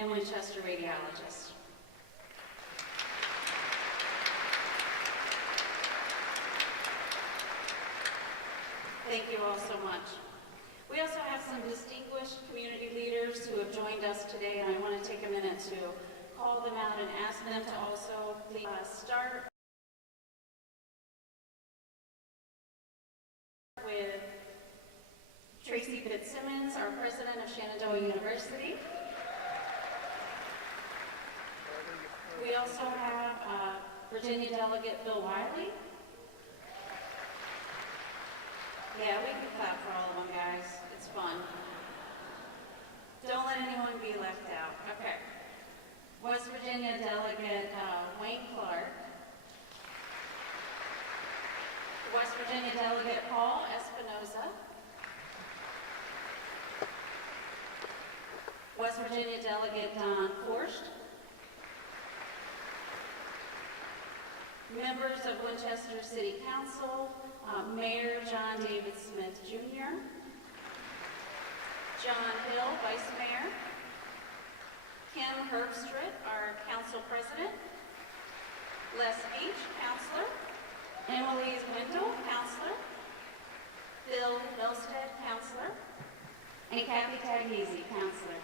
and Winchester radiologist. Thank you all so much. We also have some distinguished community leaders who have joined us today, and I want to take a minute to call them out and ask them to also please start with Tracy Fitzsimmons, our president of Shenandoah University. We also have Virginia Delegate Bill Wiley. Yeah, we can clap for all of them, guys. It's fun. Don't let anyone be left out. Okay. West Virginia Delegate Wayne Clark. West Virginia Delegate Paul Espinoza. West Virginia Delegate Don Forst. Members of Winchester City Council, Mayor John David Smith Jr., John Hill, Vice Mayor, Kim Herbstritt, our Council President, Les Beach, Councilor, Emily Wendell, Councilor, Phil Milstead, Councilor, and Kathy Taghese, Councilor.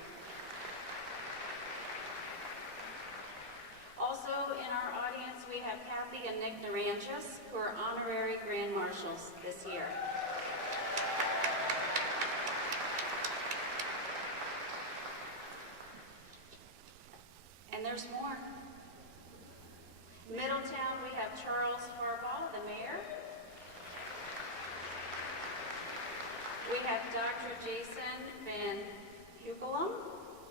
Also in our audience, we have Kathy and Nick Naranchis, who are honorary Grand Marshals this year. And there's more. Middletown, we have Charles Harbaugh, the mayor. We have Dr. Jason Van Hukelum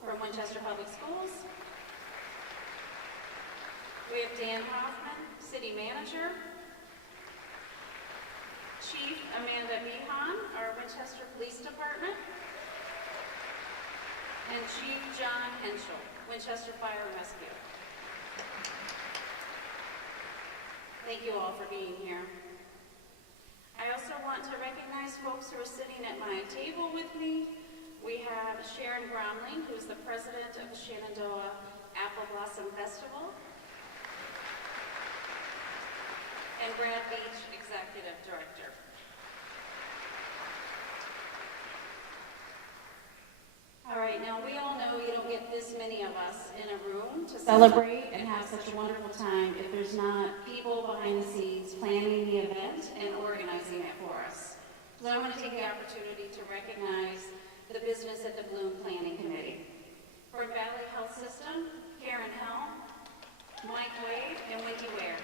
from Winchester Public Schools. We have Dan Hoffman, City Manager. Chief Amanda Behan, our Winchester Police Department. And Chief John Henschel, Winchester Fire and Rescue. Thank you all for being here. I also want to recognize folks who are sitting at my table with me. We have Sharon Bromley, who's the president of the Shenandoah Apple Blossom Festival. And Brad Beach, Executive Director. All right, now we all know you don't get this many of us in a room to celebrate and have such a wonderful time if there's not people behind the scenes planning the event and organizing it for us. So I want to take the opportunity to recognize the business at the Bloom Planning Committee. From Valley Health System, Karen Helm, Mike Wade, and Wendy Ware.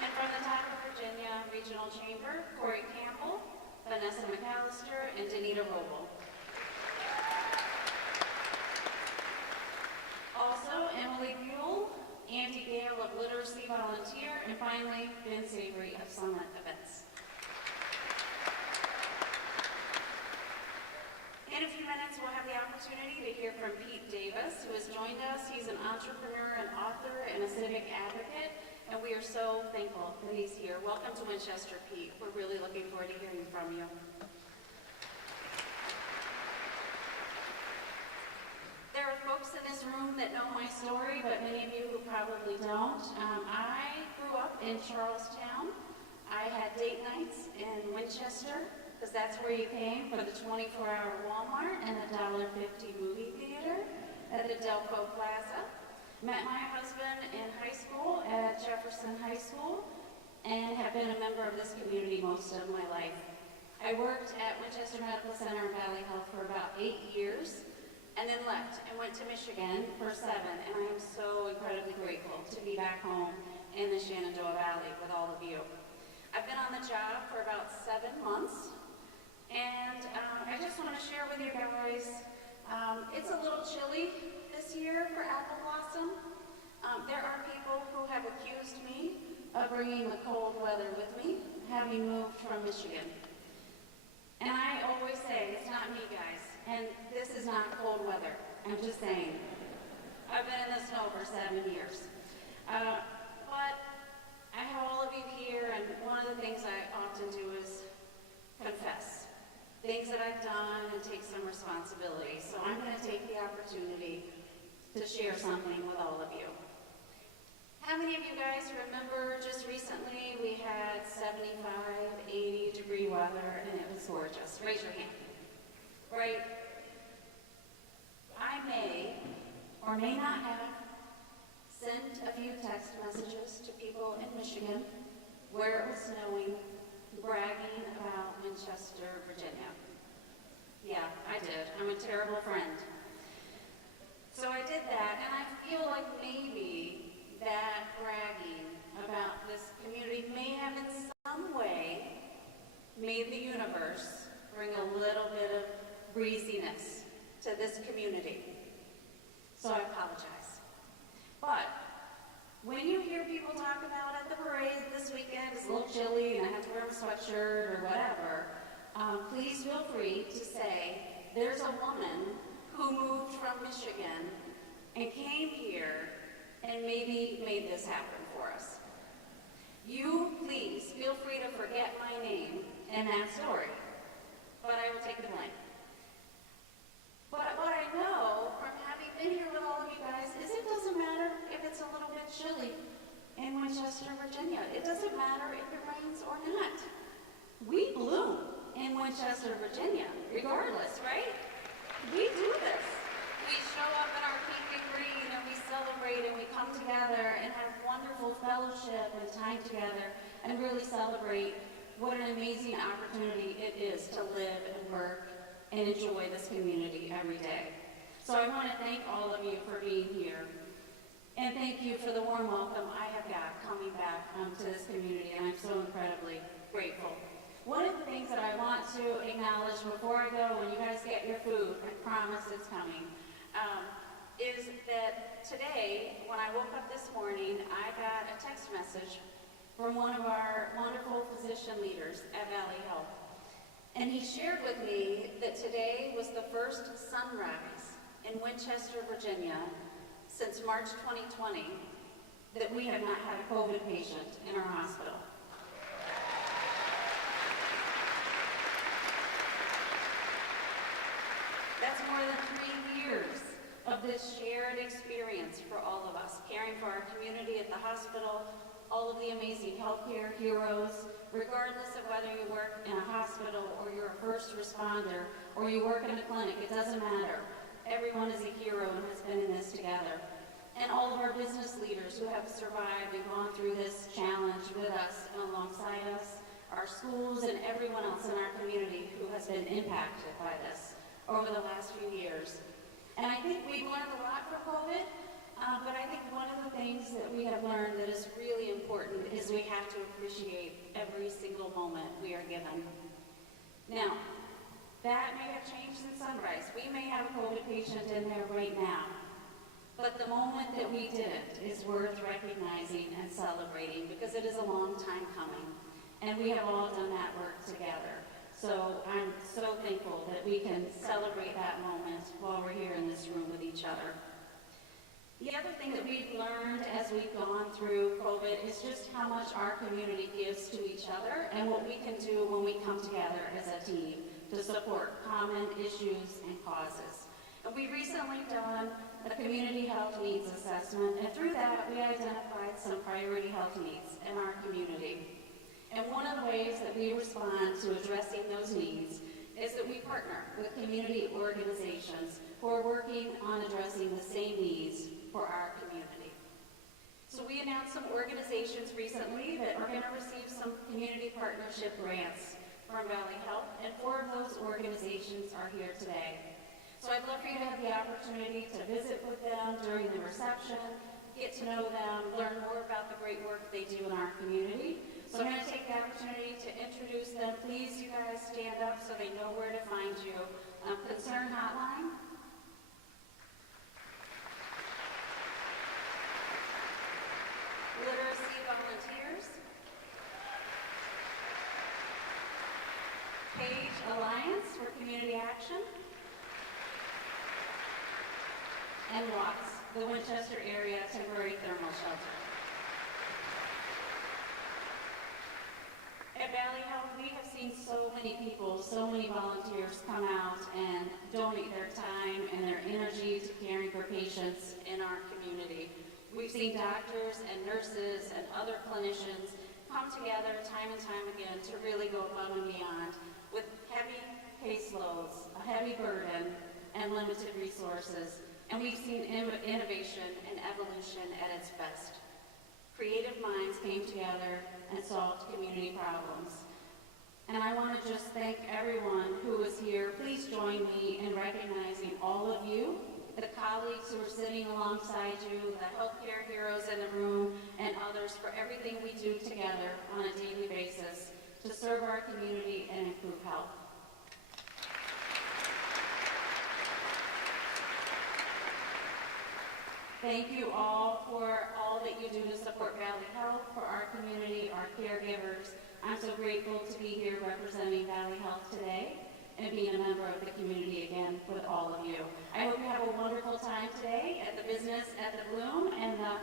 And from the top of Virginia Regional Chamber, Corey Campbell, Vanessa McAllister, and Danita Roble. Also, Emily Buell, Andy Gale of Literacy Volunteer, and finally, Vince Avery of Summit Events. In a few minutes, we'll have the opportunity to hear from Pete Davis, who has joined us. He's an entrepreneur, an author, and a civic advocate. And we are so thankful that he's here. Welcome to Winchester, Pete. We're really looking forward to hearing from you. There are folks in this room that know my story, but many of you who probably don't. I grew up in Charlestown. I had date nights in Winchester, because that's where you came for the 24-hour Walmart and the $1.50 movie theater at the Delco Plaza. Met my husband in high school at Jefferson High School and have been a member of this community most of my life. I worked at Winchester Medical Center and Valley Health for about 8 years and then left and went to Michigan for 7, and I am so incredibly grateful to be back home in the Shenandoah Valley with all of you. I've been on the job for about 7 months, and I just want to share with you guys, it's a little chilly this year for Apple Blossom. There are people who have accused me of bringing the cold weather with me, having moved from Michigan. And I always say, it's not me, guys, and this is not cold weather. I'm just saying. I've been in the snow for 7 years. But I have all of you here, and one of the things I often do is confess. Things that that I've done and take some responsibility. So I'm going to take the opportunity to share something with all of you. How many of you guys remember just recently we had 75, 80-degree weather and it was gorgeous? Raise your hand. Right? I may or may not have sent a few text messages to people in Michigan where it was snowing, bragging about Winchester, Virginia. Yeah, I did. I'm a terrible friend. So I did that, and I feel like maybe that bragging about this community may have in some way made the universe bring a little bit of breeziness to this community. So I apologize. But when you hear people talk about at the parade this weekend, it's a little chilly and I have to wear a sweatshirt or whatever, please feel free to say, there's a woman who moved from Michigan and came here and maybe made this happen for us. You, please, feel free to forget my name and that story, but I will take the blame. But what I know from having been here with all of you guys is it doesn't matter if it's a little bit chilly in Winchester, Virginia. It doesn't matter if it rains or not. We bloom in Winchester, Virginia, regardless, right? We do this. We show up in our pink and green and we celebrate and we come together and have wonderful fellowship and time together and really celebrate what an amazing opportunity it is to live and work and enjoy this community every day. So I want to thank all of you for being here. And thank you for the warm welcome I have got coming back to this community, and I'm so incredibly grateful. One of the things that I want to acknowledge before I go, when you guys get your food, I promise it's coming, is that today, when I woke up this morning, I got a text message from one of our wonderful physician leaders at Valley Health. And he shared with me that today was the first sunrise in Winchester, Virginia, since March 2020, that we have not had a COVID patient in our hospital. That's more than 3 years of this shared experience for all of us, caring for our community at the hospital, all of the amazing healthcare heroes, regardless of whether you work in a hospital or you're a first responder or you work in a clinic, it doesn't matter. Everyone is a hero and has been in this together. And all of our business leaders who have survived and gone through this challenge with us and alongside us, our schools and everyone else in our community who has been impacted by this over the last few years. And I think we've learned a lot from COVID, but I think one of the things that we have learned that is really important is we have to appreciate every single moment we are given. Now, that may have changed in Sunrise. We may have a COVID patient in there right now, but the moment that we did it is worth recognizing and celebrating because it is a long time coming, and we have all done that work together. So I'm so thankful that we can celebrate that moment while we're here in this room with each other. The other thing that we've learned as we've gone through COVID is just how much our community gives to each other and what we can do when we come together as a team to support common issues and causes. And we recently done a community health needs assessment, and through that we identified some priority health needs in our community. And one of the ways that we respond to addressing those needs is that we partner with community organizations who are working on addressing the same needs for our community. So we announced some organizations recently that are going to receive some community partnership grants from Valley Health, and 4 of those organizations are here today. So I'd love for you to have the opportunity to visit with them during the reception, get to know them, learn more about the great work they do in our community. So I'm going to take the opportunity to introduce them. Please, you guys stand up so they know where to find you. Concern Hotline. Literacy Volunteers. Page Alliance for Community Action. And WATS, the Winchester Area Temporary Thermal Shelter. At Valley Health, we have seen so many people, so many volunteers come out and donate their time and their energy to caring for patients in our community. We've seen doctors and nurses and other clinicians come together time and time again to really go above and beyond with heavy caseloads, a heavy burden, and limited resources. And we've seen innovation and evolution at its best. Creative minds came together and solved community problems. And I want to just thank everyone who is here. Please join me in recognizing all of you, the colleagues who are sitting alongside you, the healthcare heroes in the room, and others for everything we do together on a daily basis to serve our community and improve health. Thank you all for all that you do to support Valley Health, for our community, our caregivers. I'm so grateful to be here representing Valley Health today and being a member of the community again with all of you. I hope you have a wonderful time today at the Business at the Bloom and the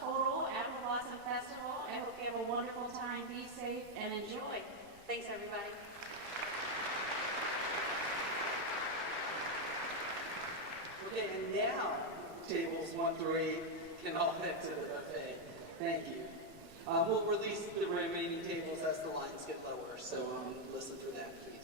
Total Apple Blossom Festival. I hope you have a wonderful time. Be safe and enjoy. Thanks, everybody. Okay, and now tables 1 through 8 can all head to the buffet. Thank you. We'll release the remaining tables as the lines get lower, so listen for that, please.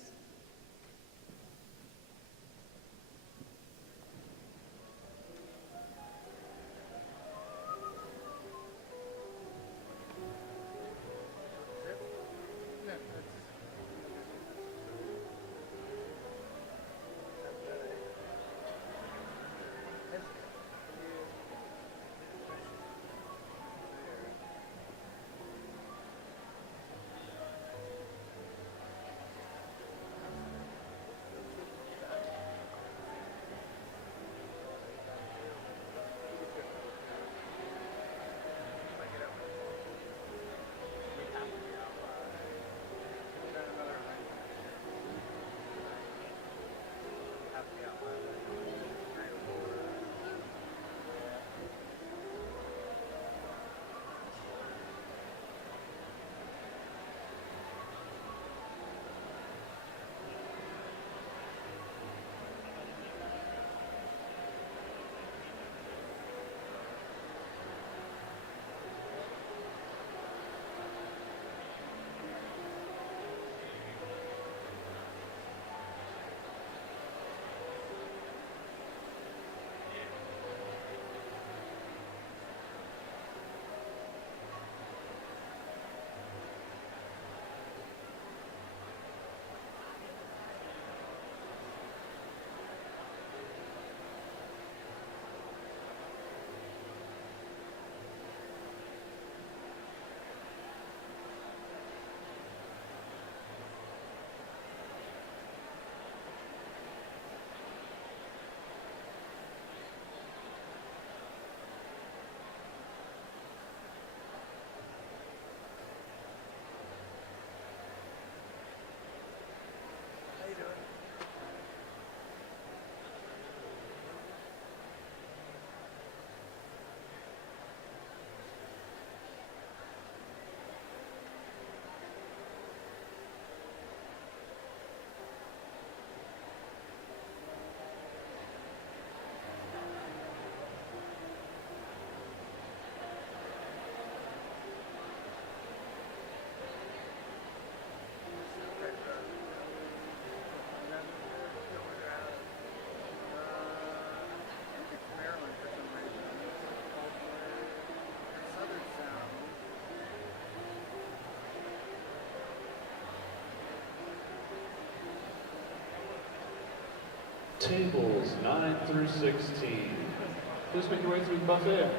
Tables 9 through 16. Please make your way through the buffet.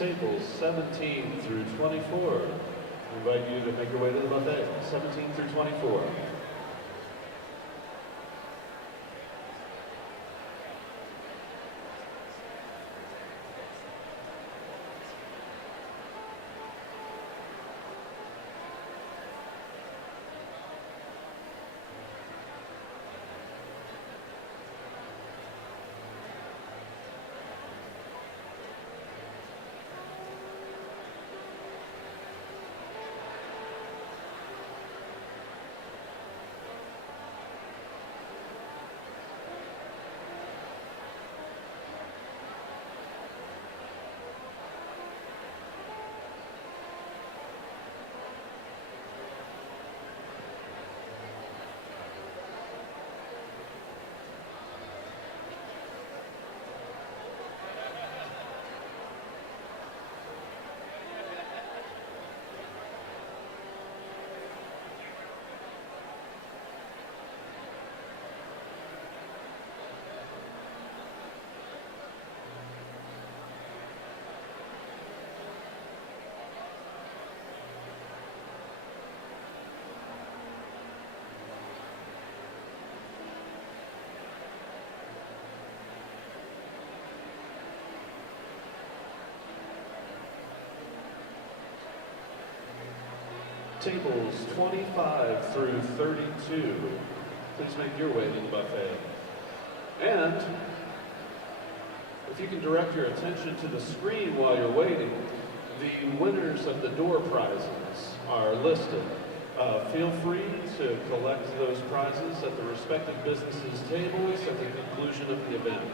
Tables 17 through 24. I invite you to make your way to the buffet, 17 through 24. Tables 25 through 32. Please make your way to the buffet. And if you can direct your attention to the screen while you're waiting, the winners of the door prizes are listed. Feel free to collect those prizes at the respective businesses' tables at the conclusion of the event.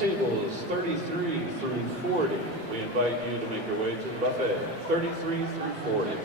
Tables 33 through 40, we invite you to make your way to the buffet. 33 through 40.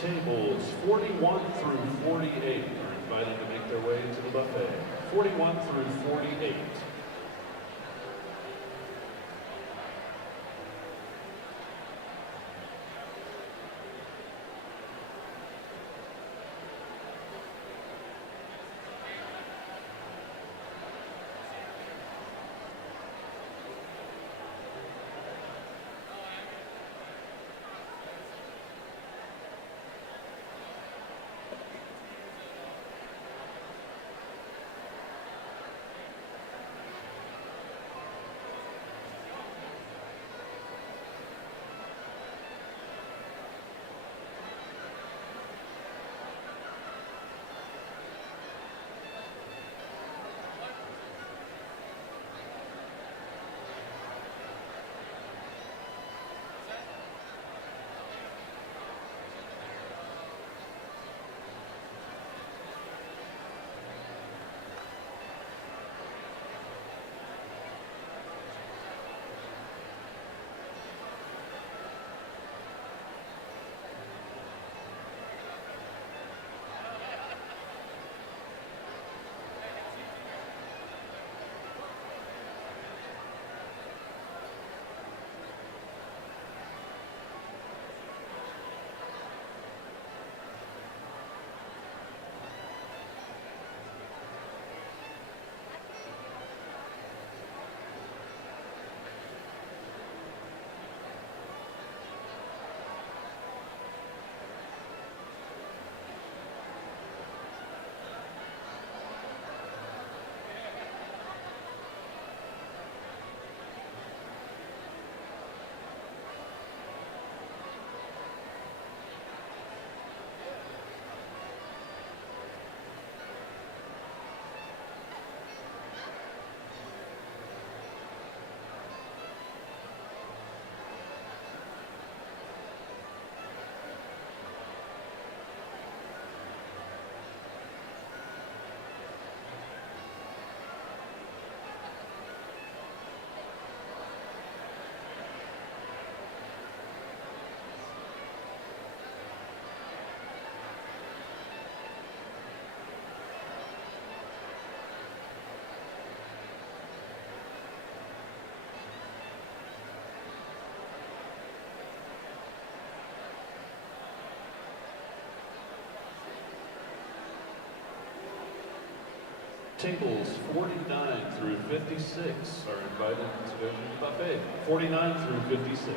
Tables 41 through 48 are invited to make their way to the buffet. 41 through 48. Tables 49 through 56 are invited to go through the buffet. 49 through 56.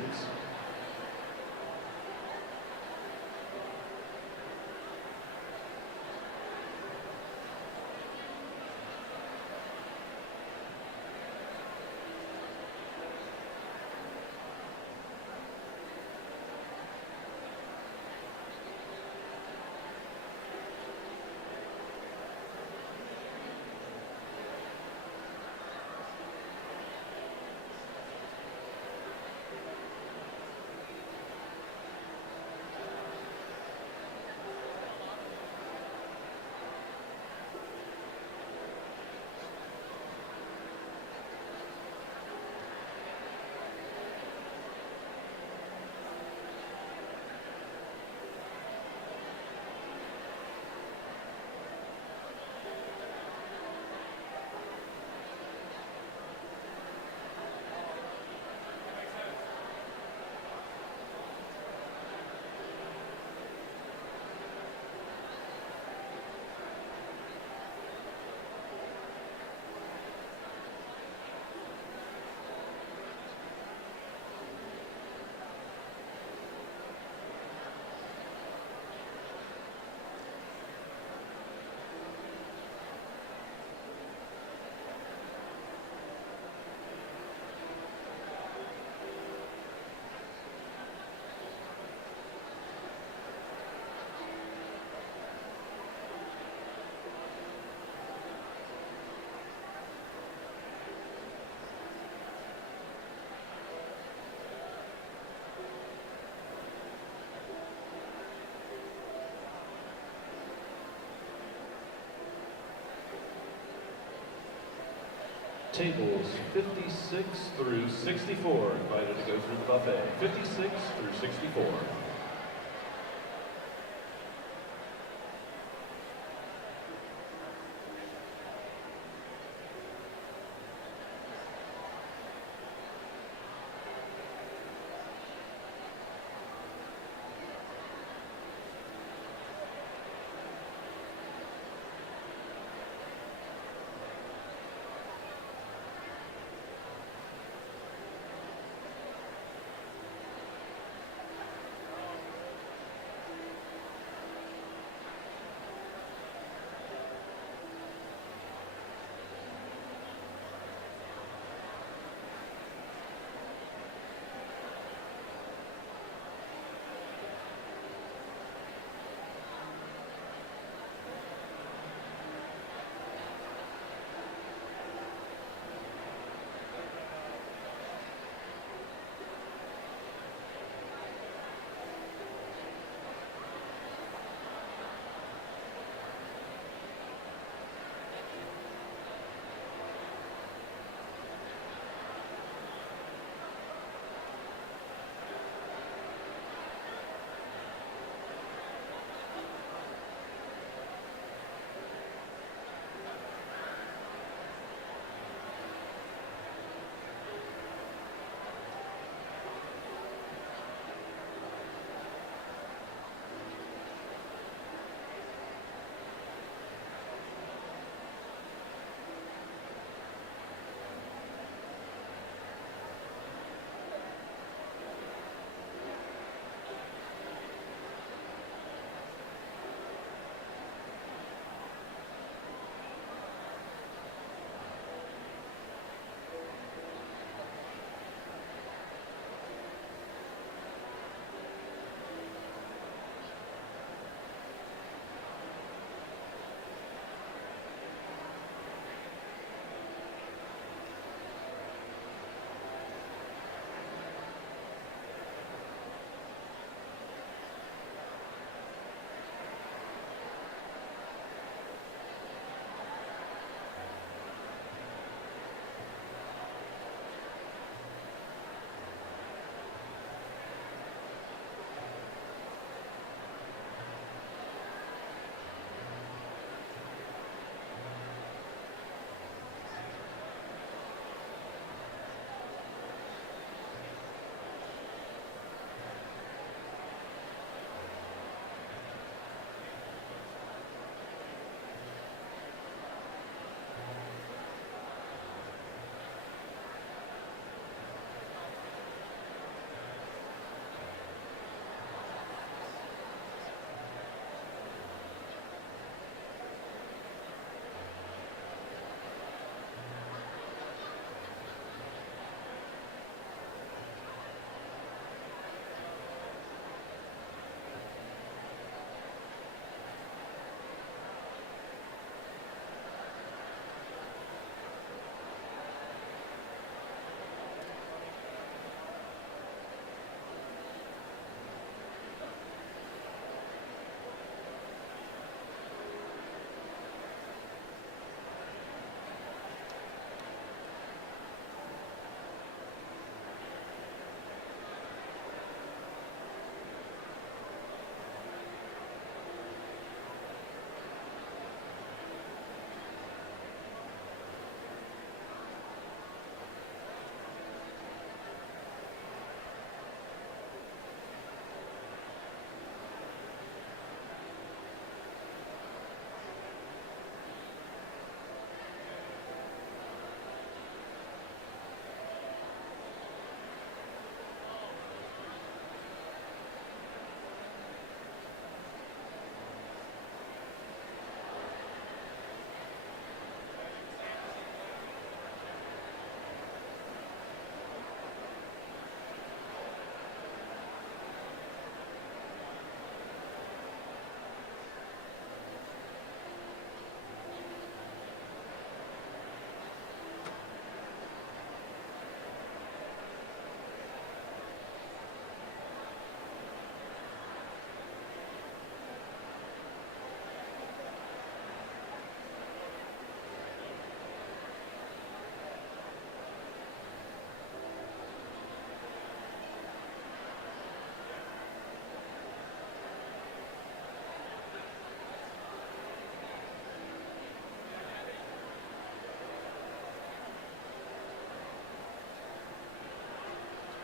Tables 56 through 64 invited to go through the buffet. 56 through 64.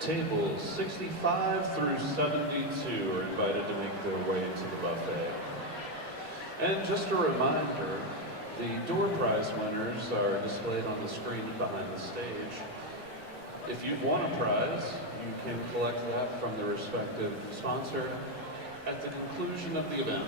Tables 65 through 72 are invited to make their way to the buffet. And just a reminder, the door prize winners are displayed on the screen behind the stage. If you've won a prize, you can collect that from the respective sponsor at the conclusion of the event.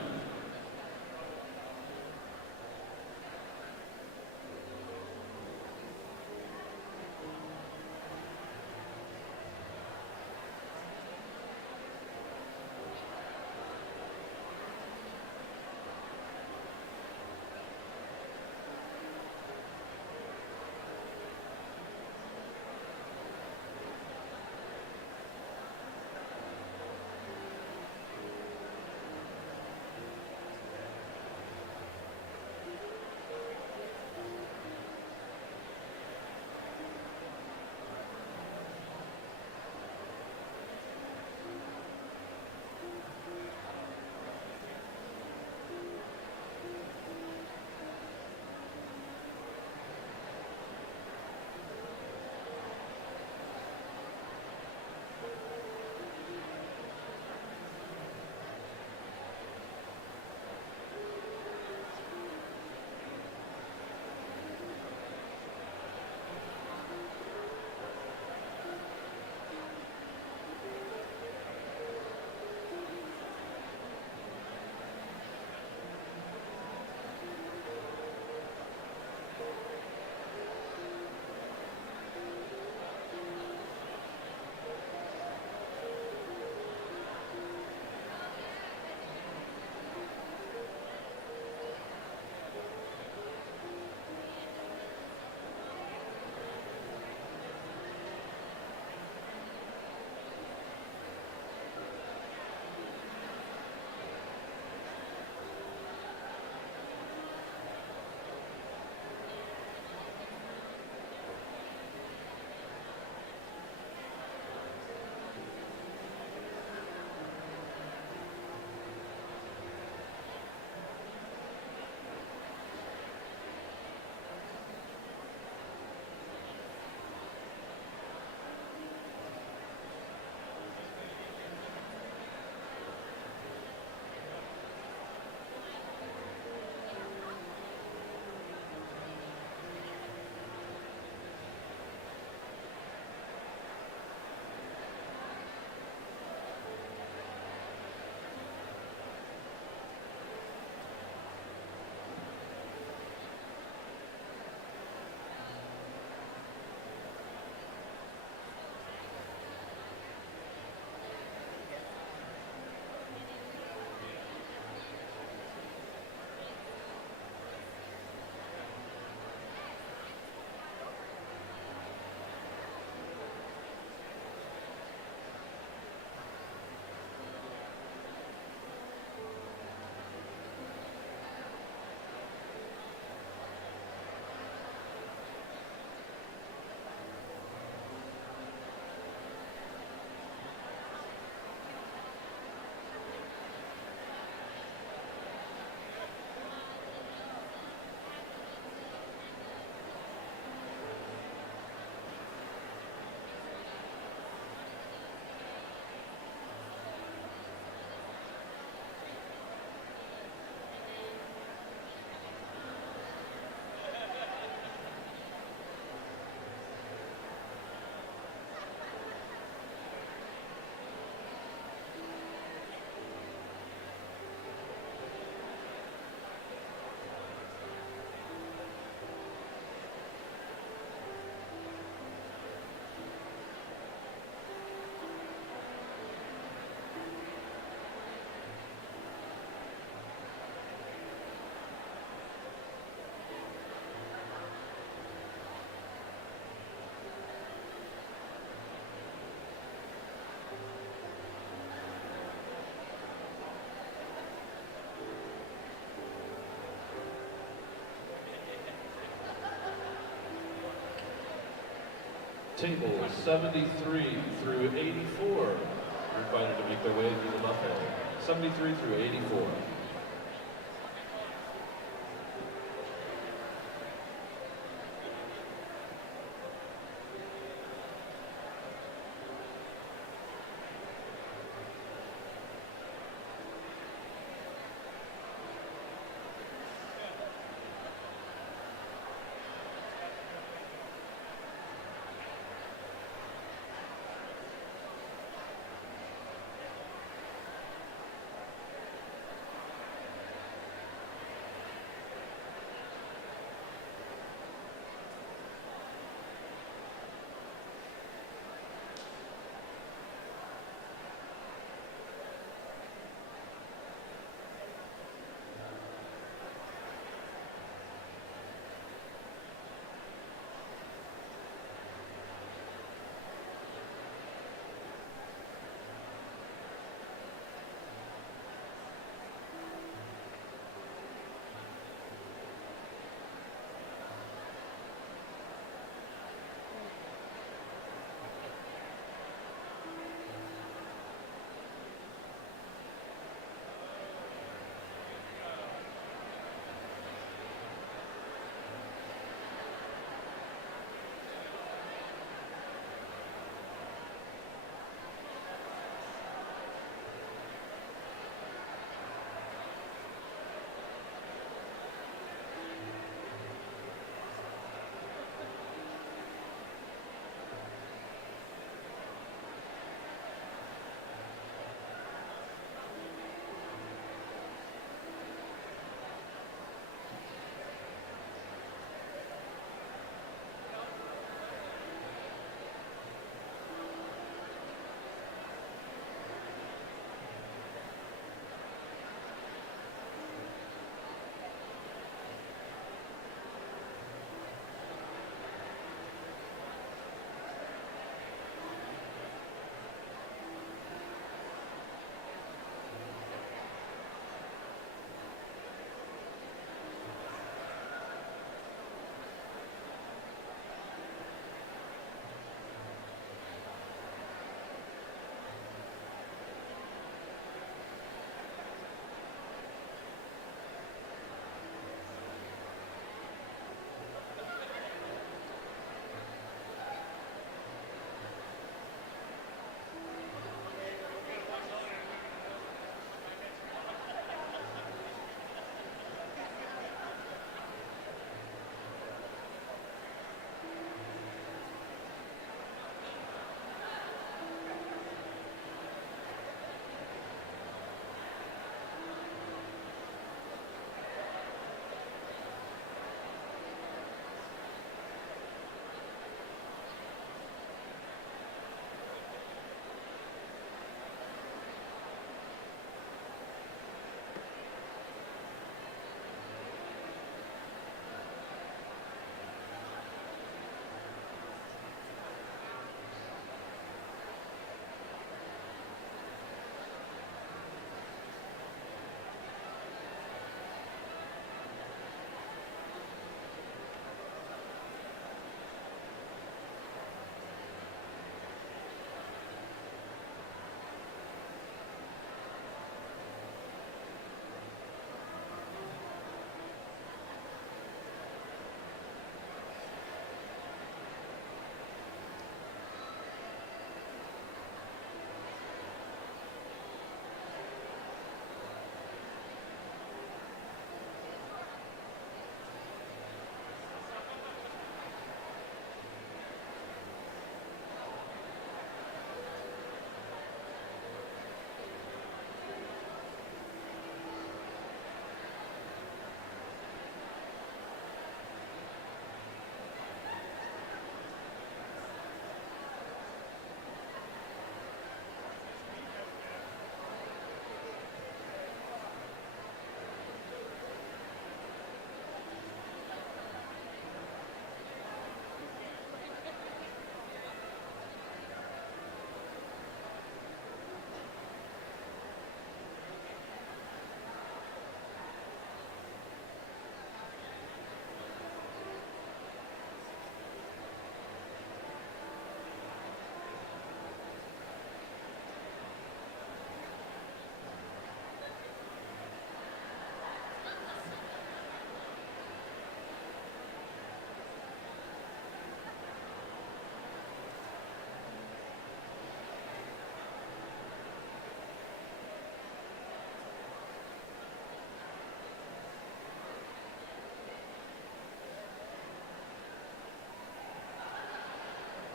Tables 73 through 84 are invited to make their way to the buffet. 73 through 84.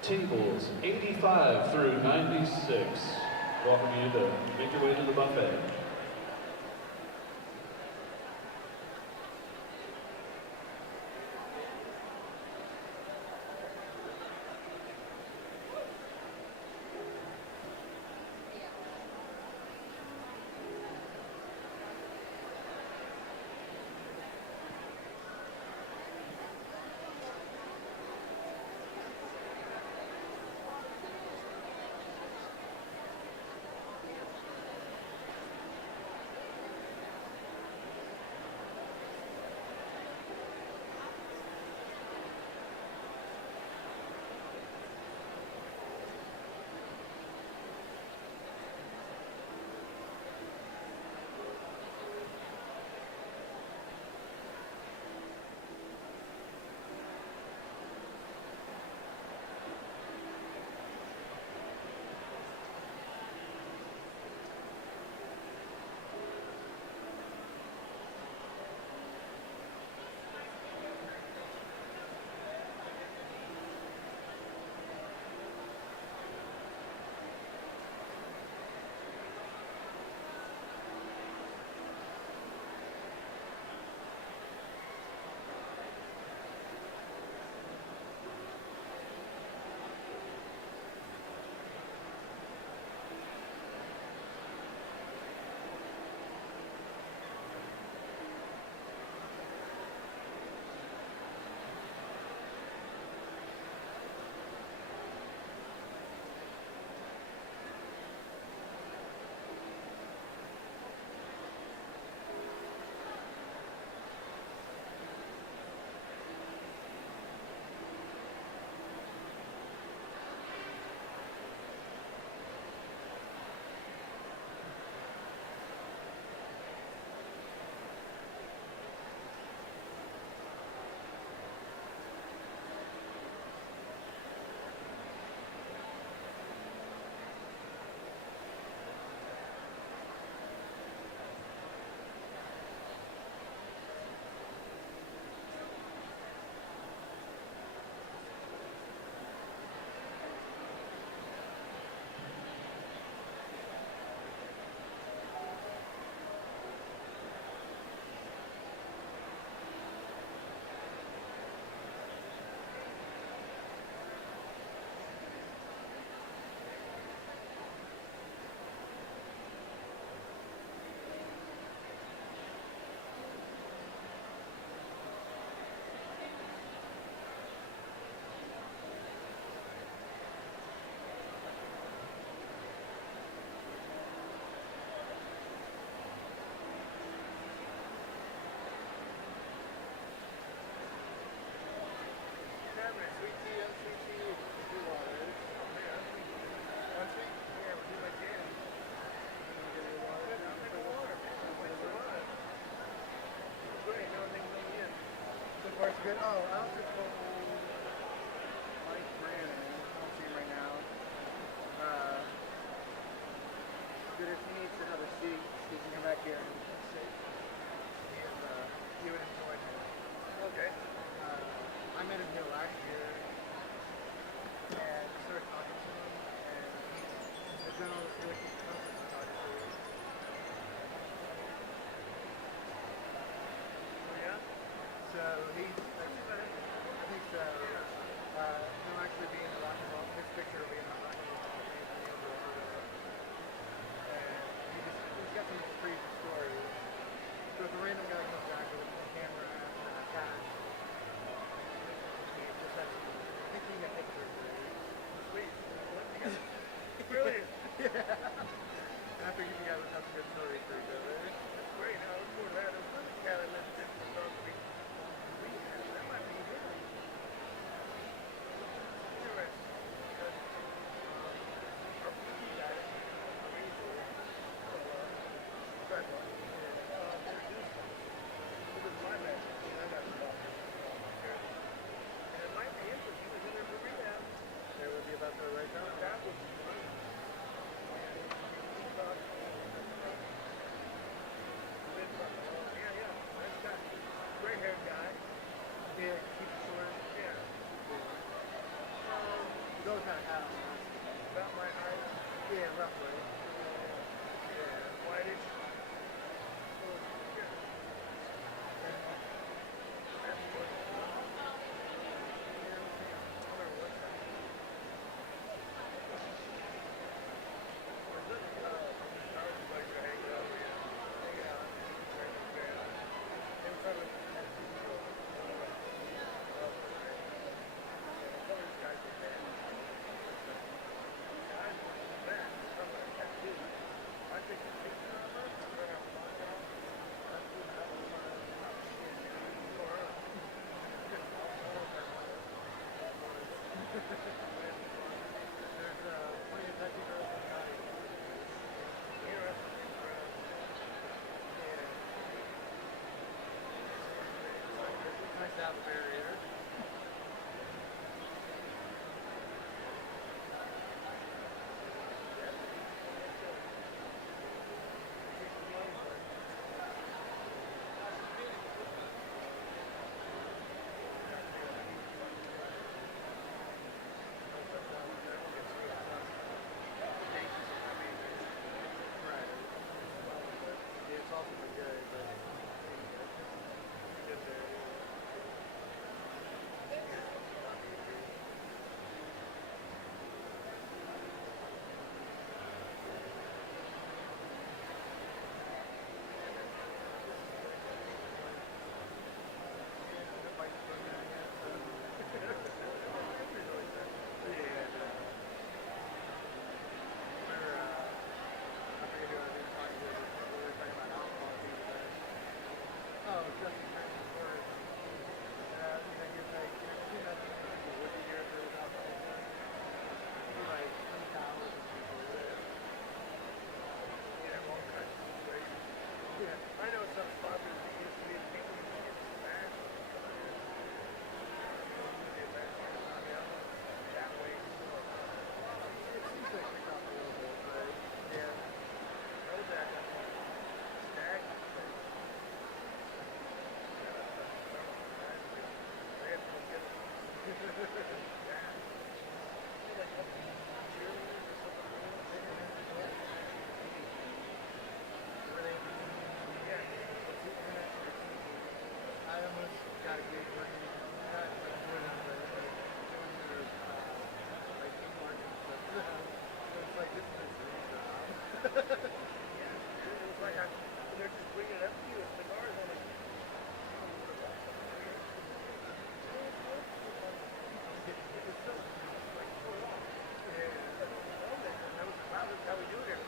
tables 85 through 96. Welcome you to make your way to the buffet. Good. Oh, I also told Mike Brandon, I don't see him right now, that if he needs another seat, he can come back here and sit. He would enjoy it. Okay. I met him here last year and started talking to him, and he's done all this really cool stuff with photography. Oh yeah? So he's, I think so. He'll actually be in the rock and roll. His picture will be in the rock and roll. And he's got some crazy stories. So if a random guy comes back with a camera and a cat, he just has to, I think he can take pictures. Sweet. Brilliant. Yeah. And I figured you guys would have some good stories for each other. That's great. I was more glad it was a cat that lives in photography. That might be good. This is my bad. barrier. It's also good, but good there. Oh, just I know some sponsors that used to be the people who used to smash that way. It seems like picked up a little bit, but yeah. Know that stag I almost got a gig working, not doing it, but like marketing stuff. So it's like, this is a dream job. It was like, they're just bringing it up to you with cigars. I'm like, it's so, like, so long. Yeah. That was how we do it here.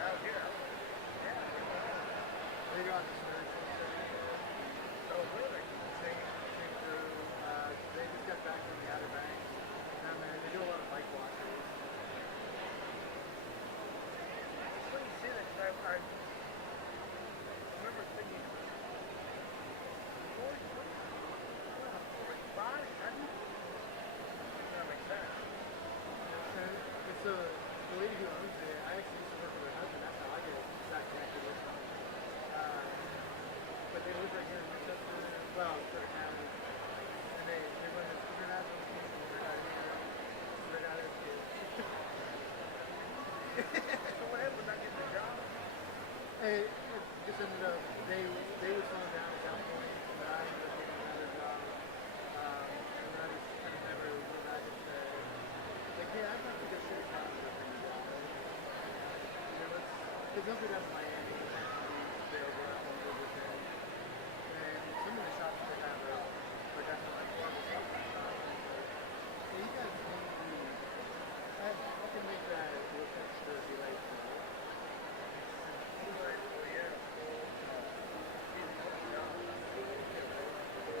Out here. They go on the search. Oh, really? Same crew. They just got back from the Outer Banks. Down there, they do a lot of bike washes. It's funny you say that because I remember thinking, 45? How do you? That makes sense. It's the lady who owns it. I actually used to work with her husband. That's how I got connected with them. But they live right here in Manchester, well, Sutter County, and they run this international team right out here, right out of here. So what happened? Not getting the job? It just ended up, they were slowing down at that point, but I ended up getting another job, and I just kind of never went back and said, like, hey, I'd like to go see a concert for you guys. You know, because they'll be down in Miami, they'll go out and live with them. And some of the shops they have are definitely like horrible shops. So you guys can I can make that look extra delightful.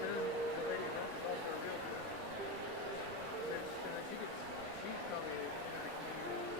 And the lady who runs is also a realtor. She's probably in the community.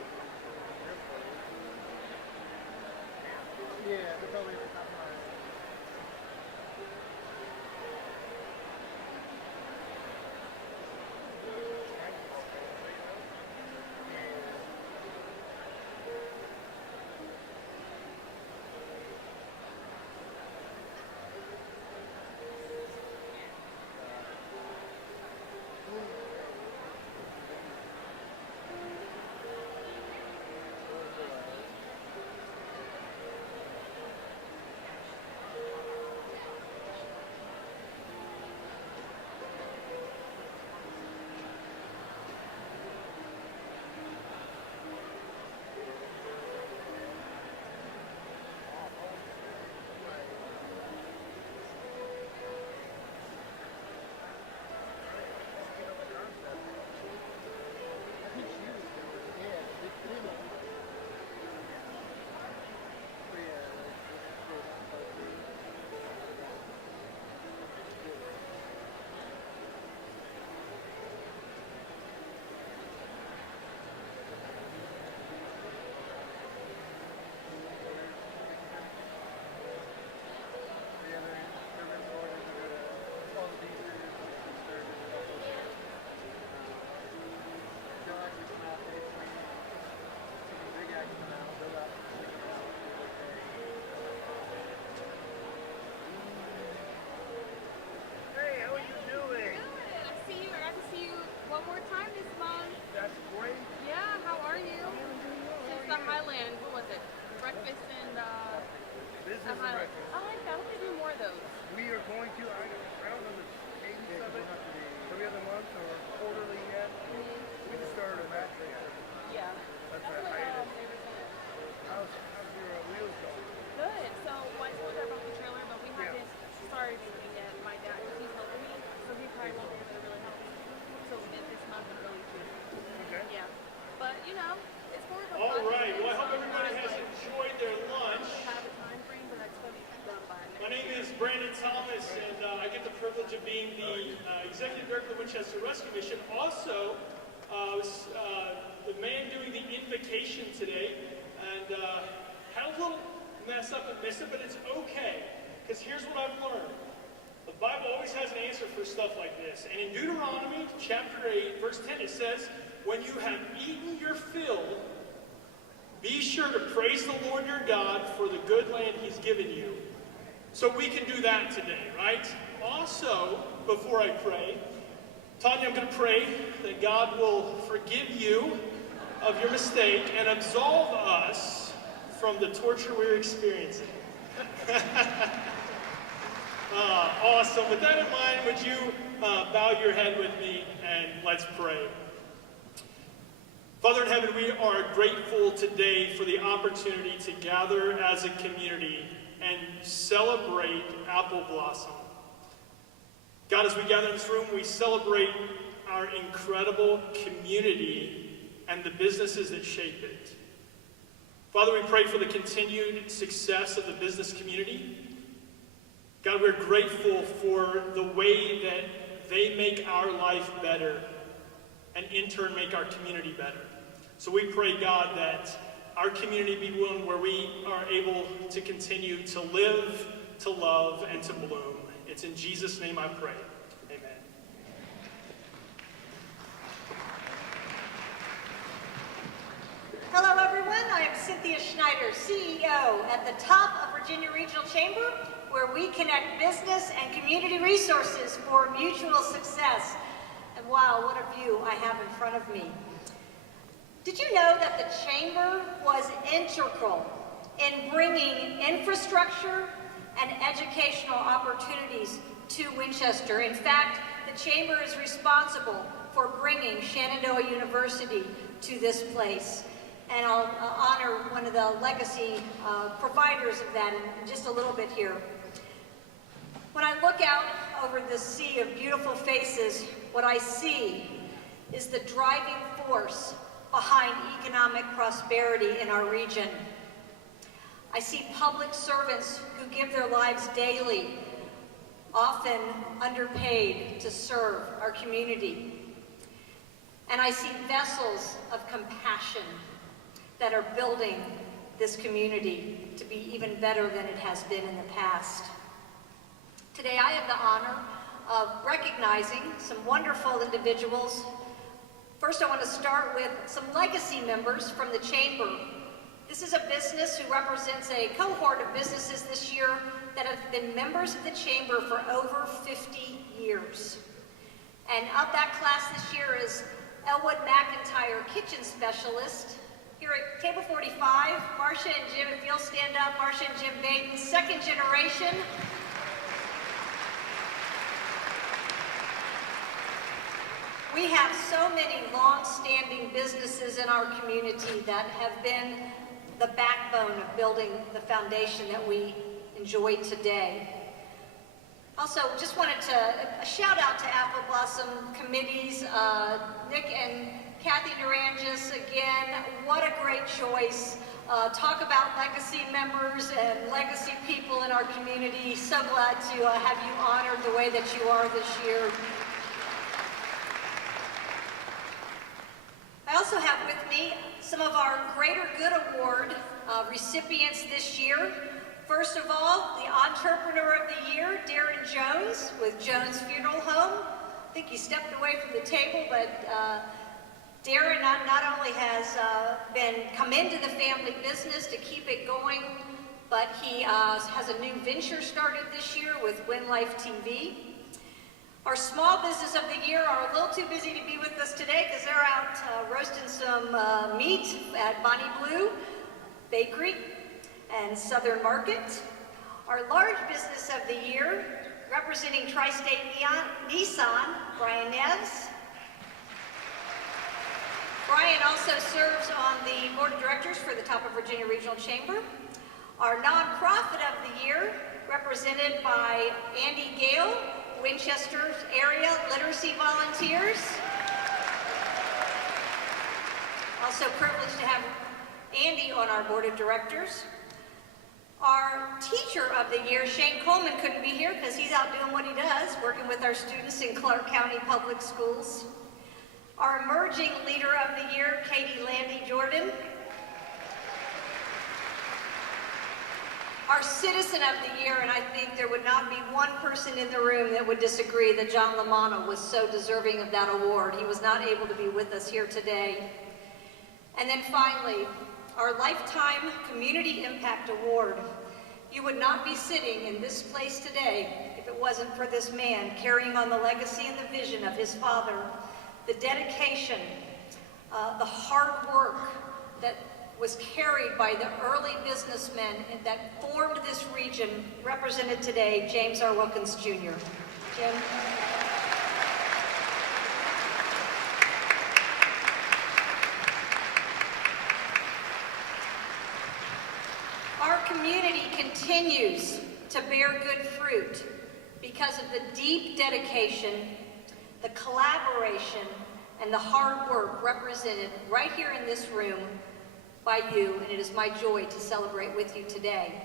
Brandon Thomas, and I get the privilege of being the Executive Director of the Winchester Rescue Mission. Also, was the man doing the invocation today, and had a little mess up and miss it, but it's okay, because here's what I've learned. The Bible always has an answer for stuff like this. And in Deuteronomy chapter 8, verse 10, it says, when you have eaten your fill, be sure to praise the Lord your God for the good land he's given you. So we can do that today, right? Also, before I pray, Tanya, I'm going to pray that God will forgive you of your mistake and absolve us from the torture we're experiencing. Awesome. With that in mind, would you bow your head with me and let's pray. Father in heaven, we are grateful today for the opportunity to gather as a community and celebrate Apple Blossom. God, as we gather in this room, we celebrate our incredible community and the businesses that shape it. Father, we pray for the continued success of the business community. God, we're grateful for the way that they make our life better and in turn make our community better. So we pray, God, that our community be one where we are able to continue to live, to love, and to bloom. It's in Jesus' name I pray. Amen. Hello, everyone. I am Cynthia Schneider, CEO at the top of Virginia Regional Chamber, where we connect business and community resources for mutual success. And wow, what a view I have in front of me. Did you know that the Chamber was integral in bringing infrastructure and educational opportunities to Winchester? In fact, the Chamber is responsible for bringing Shenandoah University to this place. And I'll honor one of the legacy providers of that in just a little bit here. When I look out over the sea of beautiful faces, what I see is the driving force behind economic prosperity in our region. I see public servants who give their lives daily, often underpaid to serve our community. And I see vessels of compassion that are building this community to be even better than it has been in the past. Today I have the honor of recognizing some wonderful individuals. First, I want to start with some legacy members from the Chamber. This is a business who represents a cohort of businesses this year that have been members of the Chamber for over 50 years. And of that class this year is Elwood McIntyre, kitchen specialist. Here at table 45, Marcia and Jim, if you'll stand up, Marcia and Jim Baton, second generation. We have so many long-standing businesses in our community that have been the backbone of building the foundation that we enjoy today. Also, just wanted to a shout out to Apple Blossom committees, Nick and Kathy Durangis, again, what a great choice. Talk about legacy members and legacy people in our community. So glad to have you honored the way that you are this year. I also have with me some of our Greater Good Award recipients this year. First of all, the Entrepreneur of the Year, Darren Jones with Jones Funeral Home. I think he stepped away from the table, but Darren not only has come into the family business to keep it going, but he has a new venture started this year with WinLife TV. Our Small Business of the Year are a little too busy to be with us today because they're out roasting some meat at Bonnie Blue Bakery and Southern Market. Our Large Business of the Year, representing Tri-State Nissan, Brian Neves. Brian also serves on the Board of Directors for the Top of Virginia Regional Chamber. Our Nonprofit of the Year, represented by Andy Gale, Winchester Area Literacy Volunteers. Also privileged to have Andy on our Board of Directors. Our Teacher of the Year, Shane Coleman, couldn't be here because he's out doing what he does, working with our students in Clark County Public Schools. Our Emerging Leader of the Year, Katie Landy Jordan. Our Citizen of the Year, and I think there would not be one person in the room that would disagree that John Lamanna was so deserving of that award. He was not able to be with us here today. And then finally, our Lifetime Community Impact Award. You would not be sitting in this place today if it wasn't for this man carrying on the legacy and the vision of his father, the dedication, the hard work that was carried by the early businessmen that formed this region, represented today, James R. Wilkins Jr. Jim. Our community continues to bear good fruit because of the deep dedication, the collaboration, and the hard work represented right here in this room by you, and it is my joy to celebrate with you today.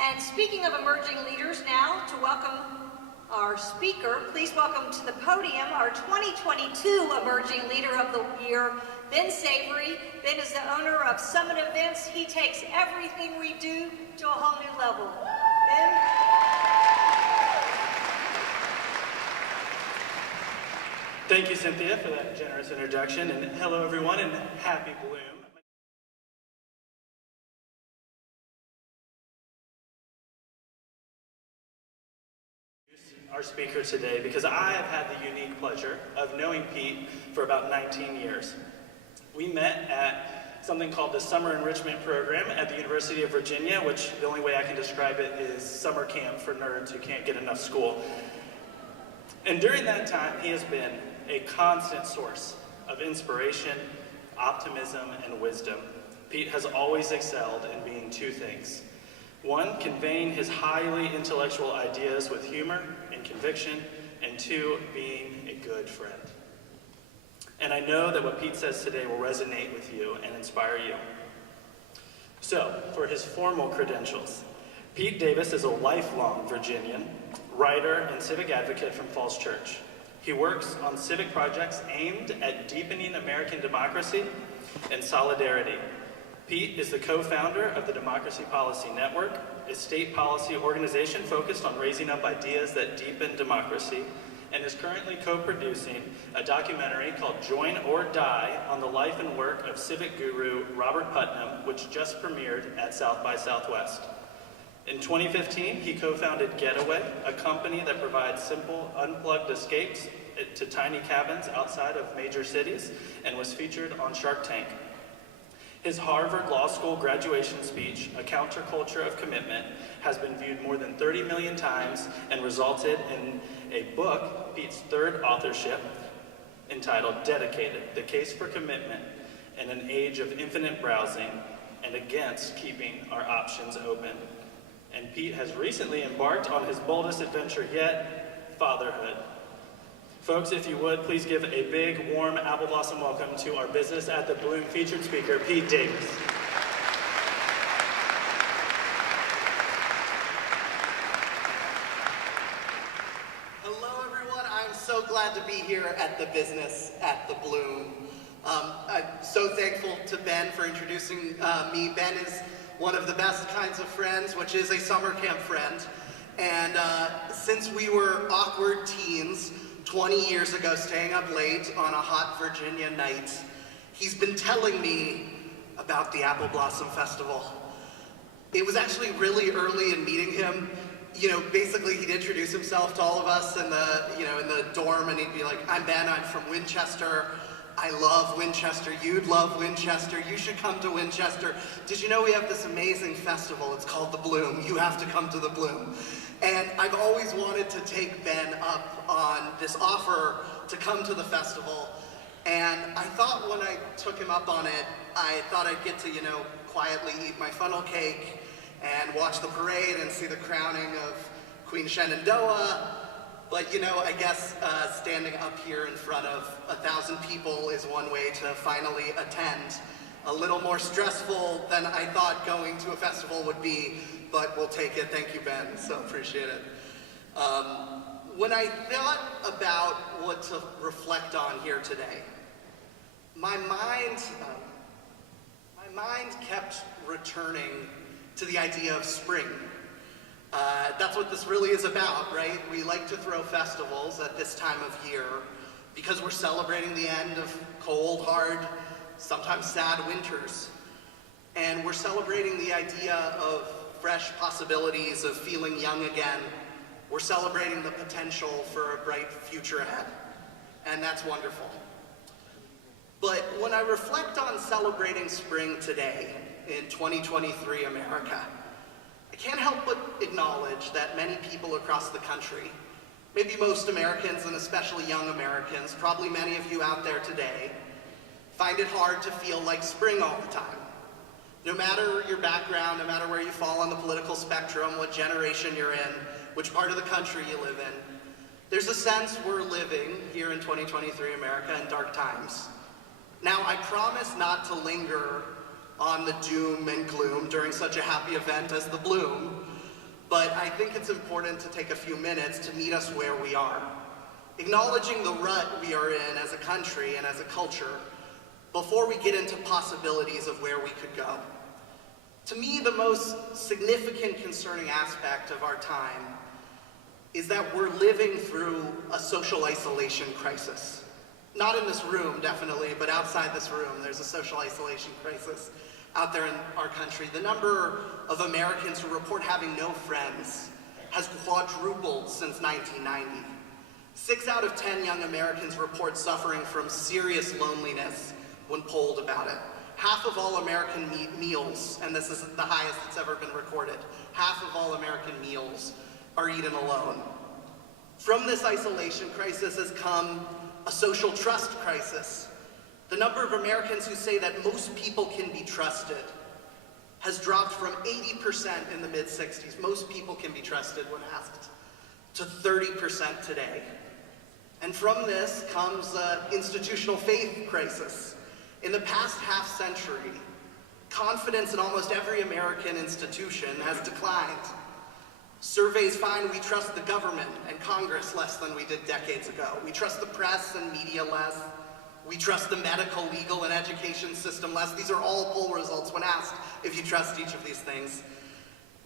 And speaking of emerging leaders, now to welcome our speaker, please welcome to the podium our 2022 Emerging Leader of the Year, Ben Savory. Ben is the owner of Summit Events. He takes everything we do to a whole new level. Ben? Thank you, Cynthia, for that generous introduction, and hello, everyone, and happy Bloom. Our speaker today, because I have had the unique pleasure of knowing Pete for about 19 years. We met at something called the Summer Enrichment Program at the University of Virginia, which the only way I can describe it is summer camp for nerds who can't get enough school. And during that time, he has been a constant source of inspiration, optimism, and wisdom. Pete has always excelled in being two things. One, conveying his highly intellectual ideas with humor and conviction, and two, being a good friend. And I know that what Pete says today will resonate with you and inspire you. So, for his formal credentials, Pete Davis is a lifelong Virginian, writer and civic advocate from Falls Church. He works on civic projects aimed at deepening American democracy and solidarity. Pete is the co-founder of the Democracy Policy Network, a state policy organization focused on raising up ideas that deepen democracy, and is currently co-producing a documentary called Join or Die on the life and work of civic guru Robert Putnam, which just premiered at South by Southwest. In 2015, he co-founded Getaway, a company that provides simple, unplugged escapes to tiny cabins outside of major cities, and was featured on Shark Tank. His Harvard Law School graduation speech, A Counterculture of Commitment, has been viewed more than 30 million times and resulted in a book, Pete's third authorship, entitled Dedicated, The Case for Commitment in an Age of Infinite Browsing and Against Keeping Our Options Open. And Pete has recently embarked on his boldest adventure yet, fatherhood. Folks, if you would, please give a big, warm apple blossom welcome to our Business at the Bloom featured speaker, Pete Davis. Hello, everyone. I'm so glad to be here at the Business at the Bloom. I'm so thankful to Ben for introducing me. Ben is one of the best kinds of friends, which is a summer camp friend. And since we were awkward teens, 20 years ago, staying up late on a hot Virginia night, he's been telling me about the Apple Blossom Festival. It was actually really early in meeting him. You know, basically he'd introduce himself to all of us in the dorm, and he'd be like, I'm Ben, I'm from Winchester. I love Winchester. You'd love Winchester. You should come to Winchester. Did you know we have this amazing festival? It's called the Bloom. You have to come to the Bloom. And I've always wanted to take Ben up on this offer to come to the festival. And I thought when I took him up on it, I thought I'd get to, quietly eat my funnel cake and watch the parade and see the crowning of Queen Shenandoah. But, I guess standing up here in front of 1,000 people is one way to finally attend A little more stressful than I thought going to a festival would be, but we'll take it. Thank you, Ben, so appreciate it. When I thought about what to reflect on here today, my mind kept returning to the idea of spring. That's what this really is about, right? We like to throw festivals at this time of year because we're celebrating the end of cold, hard, sometimes sad winters. And we're celebrating the idea of fresh possibilities of feeling young again. We're celebrating the potential for a bright future ahead. And that's wonderful. But when I reflect on celebrating spring today in 2023 America, I can't help but acknowledge that many people across the country, maybe most Americans and especially young Americans, probably many of you out there today, find it hard to feel like spring all the time. No matter your background, no matter where you fall on the political spectrum, what generation you're in, which part of the country you live in, there's a sense we're living here in 2023 America in dark times. Now, I promise not to linger on the doom and gloom during such a happy event as the Bloom, but I think it's important to take a few minutes to meet us where we are, acknowledging the rut we are in as a country and as a culture before we get into possibilities of where we could go. To me, the most significant concerning aspect of our time is that we're living through a social isolation crisis. Not in this room, definitely, but outside this room, there's a social isolation crisis out there in our country. The number of Americans who report having no friends has quadrupled since 1990. 6 out of 10 young Americans report suffering from serious loneliness when polled about it. Half of all American meals, and this is the highest that's ever been recorded, half of all American meals are eaten alone. From this isolation crisis has come a social trust crisis. The number of Americans who say that most people can be trusted has dropped from 80% in the mid-60s, most people can be trusted when asked, to 30% today. And from this comes an institutional faith crisis. In the past half century, confidence in almost every American institution has declined. Surveys find we trust the government and Congress less than we did decades ago. We trust the press and media less. We trust the medical, legal, and education system less. These are all poll results when asked if you trust each of these things.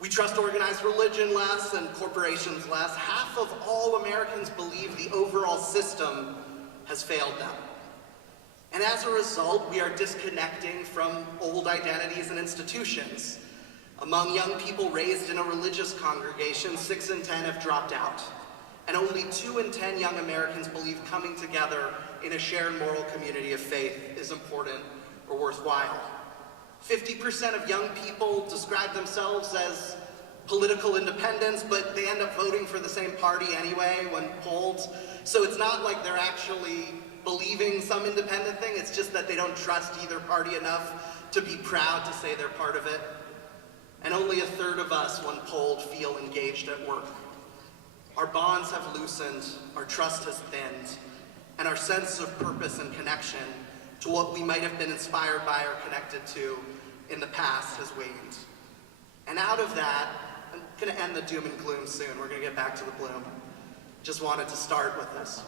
We trust organized religion less and corporations less. Half of all Americans believe the overall system has failed them. And as a result, we are disconnecting from old identities and institutions. Among young people raised in a religious congregation, 6 in 10 have dropped out. And only 2 in 10 young Americans believe coming together in a shared moral community of faith is important or worthwhile. 50% of young people describe themselves as political independents, but they end up voting for the same party anyway when polled. So it's not like they're actually believing some independent thing, it's just that they don't trust either party enough to be proud to say they're part of it. And only 1/3 of us, when polled, feel engaged at work. Our bonds have loosened, our trust has thinned, and our sense of purpose and connection to what we might have been inspired by or connected to in the past has waned. And out of that, I'm gonna end the doom and gloom soon, we're gonna get back to the bloom. Just wanted to start with this.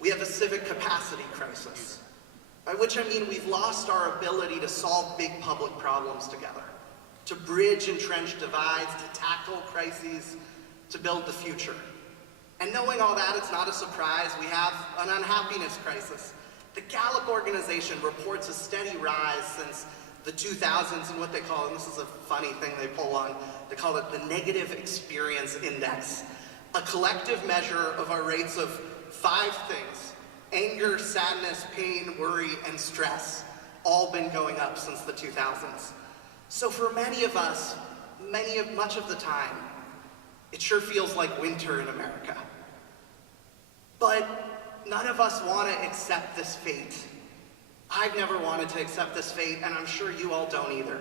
We have a civic capacity crisis, by which I mean we've lost our ability to solve big public problems together, to bridge entrenched divides, to tackle crises, to build the future. And knowing all that, it's not a surprise, we have an unhappiness crisis. The Gallup organization reports a steady rise since the 2000s in what they call, and this is a funny thing they poll on, they call it the Negative Experience Index, a collective measure of our rates of 5 things: anger, sadness, pain, worry, and stress, all been going up since the 2000s. So for many of us, much of the time, it sure feels like winter in America. But none of us want to accept this fate. I've never wanted to accept this fate, and I'm sure you all don't either.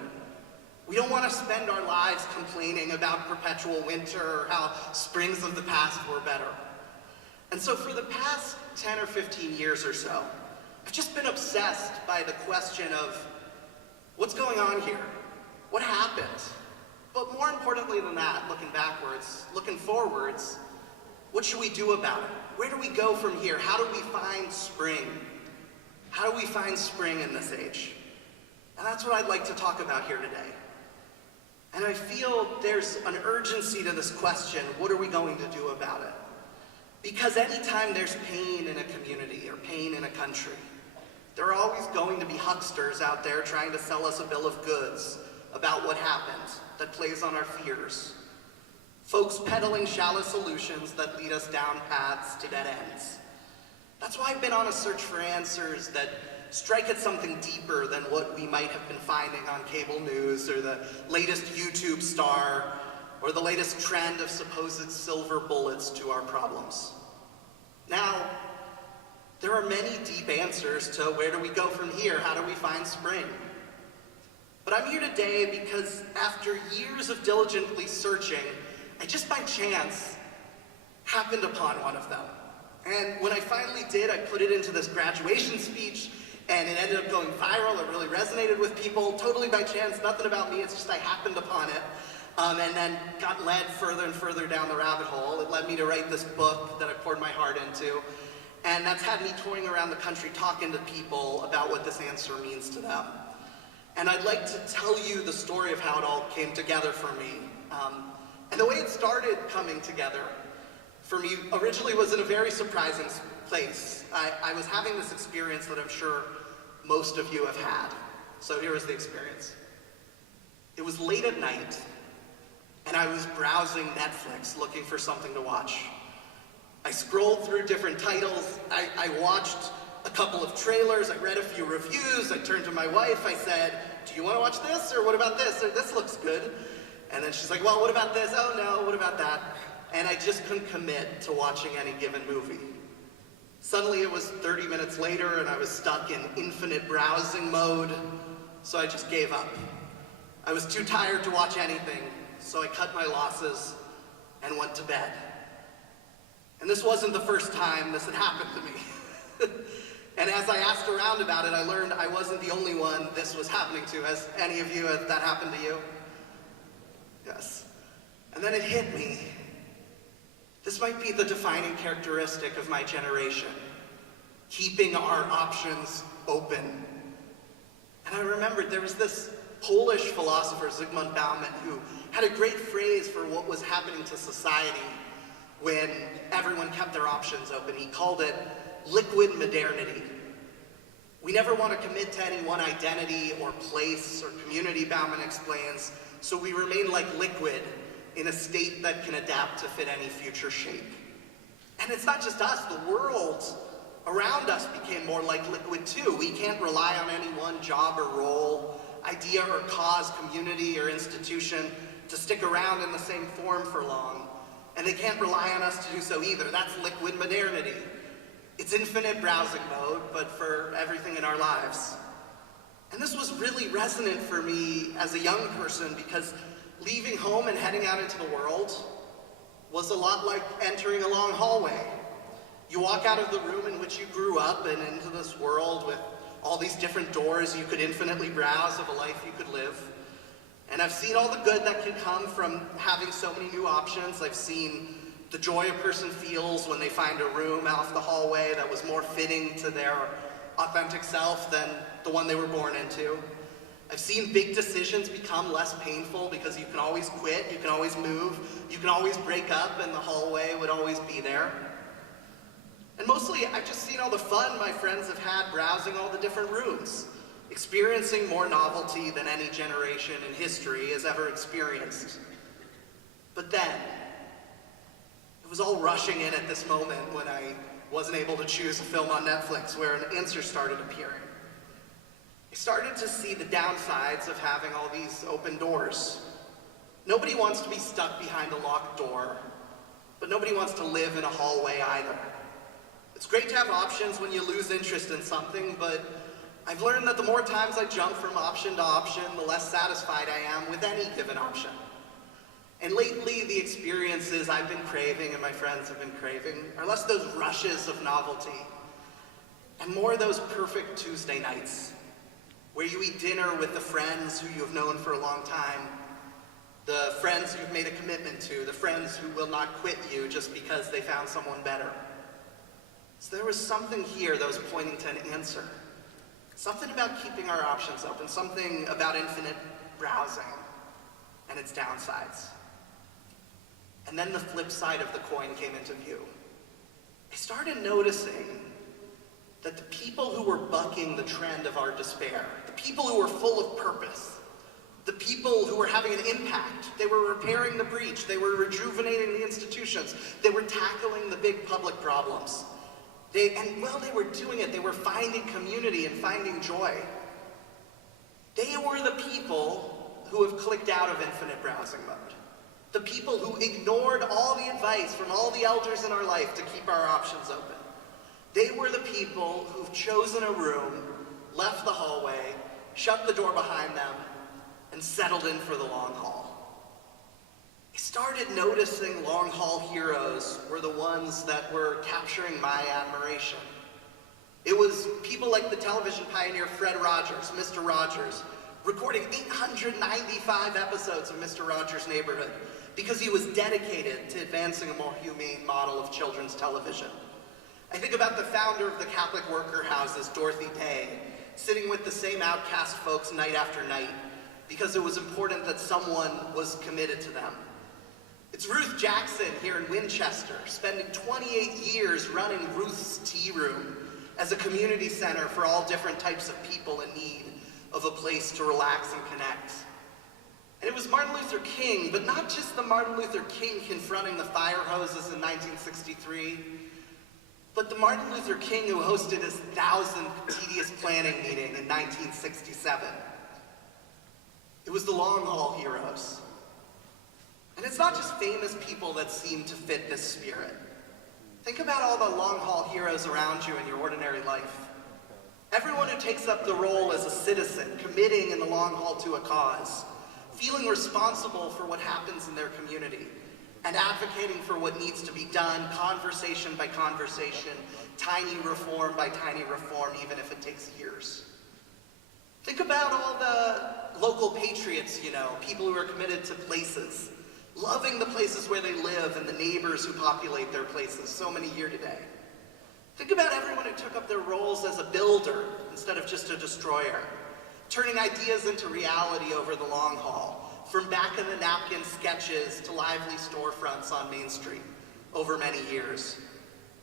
We don't want to spend our lives complaining about perpetual winter or how springs of the past were better. And so for the past 10 or 15 years or so, I've just been obsessed by the question of, What's going on here? What happened? But more importantly than that, looking backwards, looking forwards, what should we do about it? Where do we go from here? How do we find spring? How do we find spring in this age? And that's what I'd like to talk about here today. And I feel there's an urgency to this question, what are we going to do about it? Because anytime there's pain in a community or pain in a country, there are always going to be hucksters out there trying to sell us a bill of goods about what happened that plays on our fears. Folks peddling shallow solutions that lead us down paths to dead ends. That's why I've been on a search for answers that strike at something deeper than what we might have been finding on cable news or the latest YouTube star or the latest trend of supposed silver bullets to our problems. Now, there are many deep answers to where do we go from here, how do we find spring? But I'm here today because after years of diligently searching, I just by chance happened upon one of them. And when I finally did, I put it into this graduation speech, and it ended up going viral. It really resonated with people, totally by chance, nothing about me, it's just I happened upon it. And then got led further and further down the rabbit hole. It led me to write this book that I poured my heart into. And that's had me touring around the country talking to people about what this answer means to them. And I'd like to tell you the story of how it all came together for me. And the way it started coming together for me originally was in a very surprising place. I was having this experience that I'm sure most of you have had. So here was the experience. It was late at night, and I was browsing Netflix looking for something to watch. I scrolled through different titles, I watched a couple of trailers, I read a few reviews, I turned to my wife, I said, do you want to watch this, or what about this, or this looks good? And then she's like, well, what about this? Oh no, what about that? And I just couldn't commit to watching any given movie. Suddenly it was 30 minutes later and I was stuck in infinite browsing mode, so I just gave up. I was too tired to watch anything, so I cut my losses and went to bed. And this wasn't the first time this had happened to me. And as I asked around about it, I learned I wasn't the only one this was happening to. Has any of you, has that happened to you? Yes. And then it hit me. This might be the defining characteristic of my generation, keeping our options open. And I remembered there was this Polish philosopher, Zygmunt Bauman, who had a great phrase for what was happening to society when everyone kept their options open. He called it liquid modernity. We never want to commit to any one identity or place or community, Bauman explains, so we remain like liquid in a state that can adapt to fit any future shape. And it's not just us, the world around us became more like liquid too. We can't rely on any one job or role, idea or cause, community or institution to stick around in the same form for long. And they can't rely on us to do so either. That's liquid modernity. It's infinite browsing mode, but for everything in our lives. And this was really resonant for me as a young person because leaving home and heading out into the world was a lot like entering a long hallway. You walk out of the room in which you grew up and into this world with all these different doors you could infinitely browse of a life you could live. And I've seen all the good that can come from having so many new options. I've seen the joy a person feels when they find a room off the hallway that was more fitting to their authentic self than the one they were born into. I've seen big decisions become less painful because you can always quit, you can always move, you can always break up, and the hallway would always be there. And mostly, I've just seen all the fun my friends have had browsing all the different rooms, experiencing more novelty than any generation in history has ever experienced. But then, it was all rushing in at this moment when I wasn't able to choose a film on Netflix where an answer started appearing. I started to see the downsides of having all these open doors. Nobody wants to be stuck behind a locked door, but nobody wants to live in a hallway either. It's great to have options when you lose interest in something, but I've learned that the more times I jump from option to option, the less satisfied I am with any given option. And lately, the experiences I've been craving and my friends have been craving are less those rushes of novelty and more those perfect Tuesday nights. where you eat dinner with the friends who you have known for a long time, the friends you've made a commitment to, the friends who will not quit you just because they found someone better. So there was something here that was pointing to an answer. Something about keeping our options open, something about infinite browsing and its downsides. And then the flip side of the coin came into view. I started noticing that the people who were bucking the trend of our despair, the people who were full of purpose, the people who were having an impact, they were repairing the breach, they were rejuvenating the institutions, they were tackling the big public problems. And while they were doing it, they were finding community and finding joy. They were the people who have clicked out of infinite browsing mode. The people who ignored all the advice from all the elders in our life to keep our options open. They were the people who've chosen a room, left the hallway, shut the door behind them, and settled in for the long haul. I started noticing long haul heroes were the ones that were capturing my admiration. It was people like the television pioneer Fred Rogers, Mr. Rogers, recording 895 episodes of Mr. Rogers' Neighborhood because he was dedicated to advancing a more humane model of children's television. I think about the founder of the Catholic worker houses, Dorothy Day, sitting with the same outcast folks night after night because it was important that someone was committed to them. It's Ruth Jackson here in Winchester, spending 28 years running Ruth's Tea Room as a community center for all different types of people in need of a place to relax and connect. And it was Martin Luther King, but not just the Martin Luther King confronting the fire hoses in 1963, but the Martin Luther King who hosted his 1,000th tedious planning meeting in 1967. It was the long haul heroes. And it's not just famous people that seem to fit this spirit. Think about all the long haul heroes around you in your ordinary life. Everyone who takes up the role as a citizen, committing in the long haul to a cause, feeling responsible for what happens in their community, and advocating for what needs to be done, conversation by conversation, tiny reform by tiny reform, even if it takes years. Think about all the local patriots, you know, people who are committed to places, loving the places where they live and the neighbors who populate their places, so many here today. Think about everyone who took up their roles as a builder instead of just a destroyer, turning ideas into reality over the long haul, from back-of-the-napkin sketches to lively storefronts on Main Street over many years.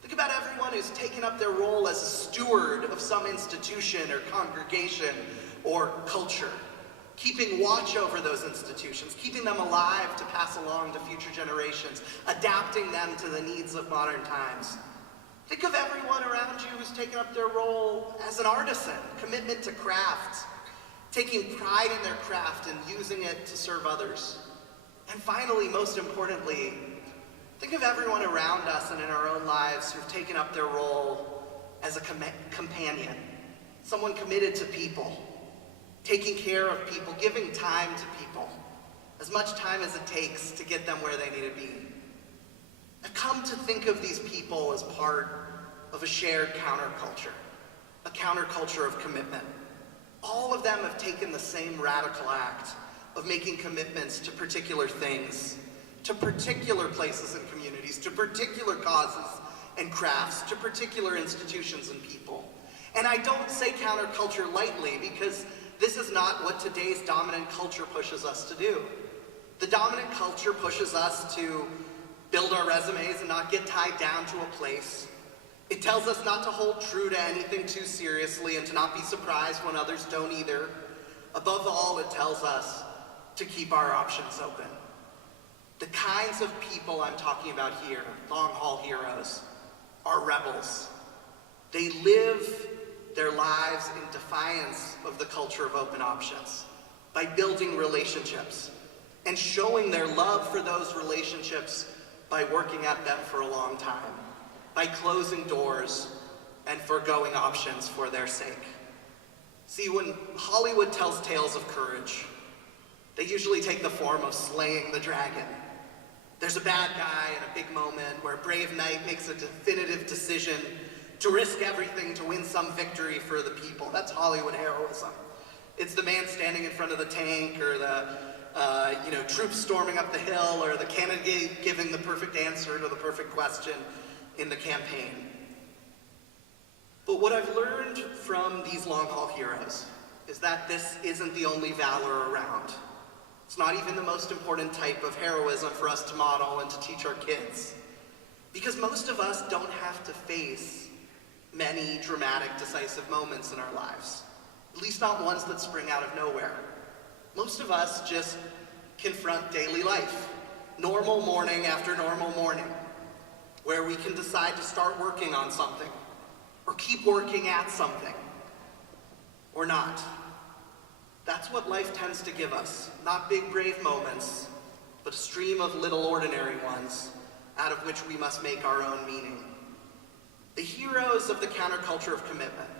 Think about everyone who's taken up their role as a steward of some institution or congregation or culture, keeping watch over those institutions, keeping them alive to pass along to future generations, adapting them to the needs of modern times. Think of everyone around you who's taken up their role as an artisan, commitment to craft, taking pride in their craft and using it to serve others. And finally, most importantly, think of everyone around us and in our own lives who've taken up their role as a companion, someone committed to people, taking care of people, giving time to people, as much time as it takes to get them where they need to be. I've come to think of these people as part of a shared counterculture, a counterculture of commitment. All of them have taken the same radical act of making commitments to particular things, to particular places and communities, to particular causes and crafts, to particular institutions and people. And I don't say counterculture lightly because this is not what today's dominant culture pushes us to do. The dominant culture pushes us to build our resumes and not get tied down to a place. It tells us not to hold true to anything too seriously and to not be surprised when others don't either. Above all, it tells us to keep our options open. The kinds of people I'm talking about here, long haul heroes, are rebels. They live their lives in defiance of the culture of open options by building relationships and showing their love for those relationships by working at them for a long time, by closing doors and forgoing options for their sake. See, when Hollywood tells tales of courage, they usually take the form of slaying the dragon. There's a bad guy in a big moment where a brave knight makes a definitive decision to risk everything to win some victory for the people. That's Hollywood heroism. It's the man standing in front of the tank, or the troops storming up the hill, or the candidate giving the perfect answer to the perfect question in the campaign. But what I've learned from these long-haul heroes is that this isn't the only valor around. It's not even the most important type of heroism for us to model and to teach our kids. Because most of us don't have to face many dramatic, decisive moments in our lives. At least not ones that spring out of nowhere. Most of us just confront daily life, normal morning after normal morning, where we can decide to start working on something, or keep working at something, or not. That's what life tends to give us, not big brave moments, but a stream of little ordinary ones, out of which we must make our own meaning. The heroes of the counterculture of commitment,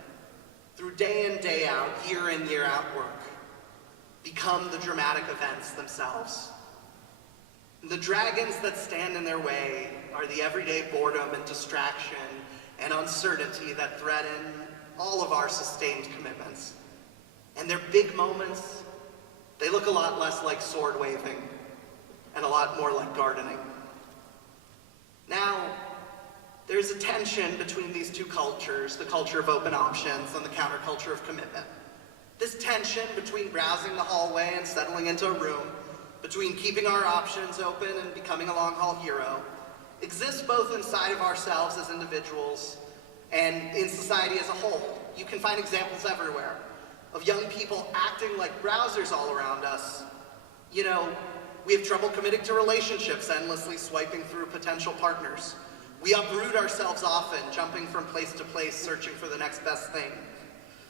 through day in, day out, year in, year out work, become the dramatic events themselves. The dragons that stand in their way are the everyday boredom and distraction and uncertainty that threaten all of our sustained commitments. And their big moments, they look a lot less like sword waving and a lot more like gardening. Now, there's a tension between these two cultures, the culture of open options and the counterculture of commitment. This tension between browsing the hallway and settling into a room, between keeping our options open and becoming a long-haul hero, exists both inside of ourselves as individuals and in society as a whole. You can find examples everywhere of young people acting like browsers all around us. You know, we have trouble committing to relationships, endlessly swiping through potential partners. We uproot ourselves often, jumping from place to place, searching for the next best thing.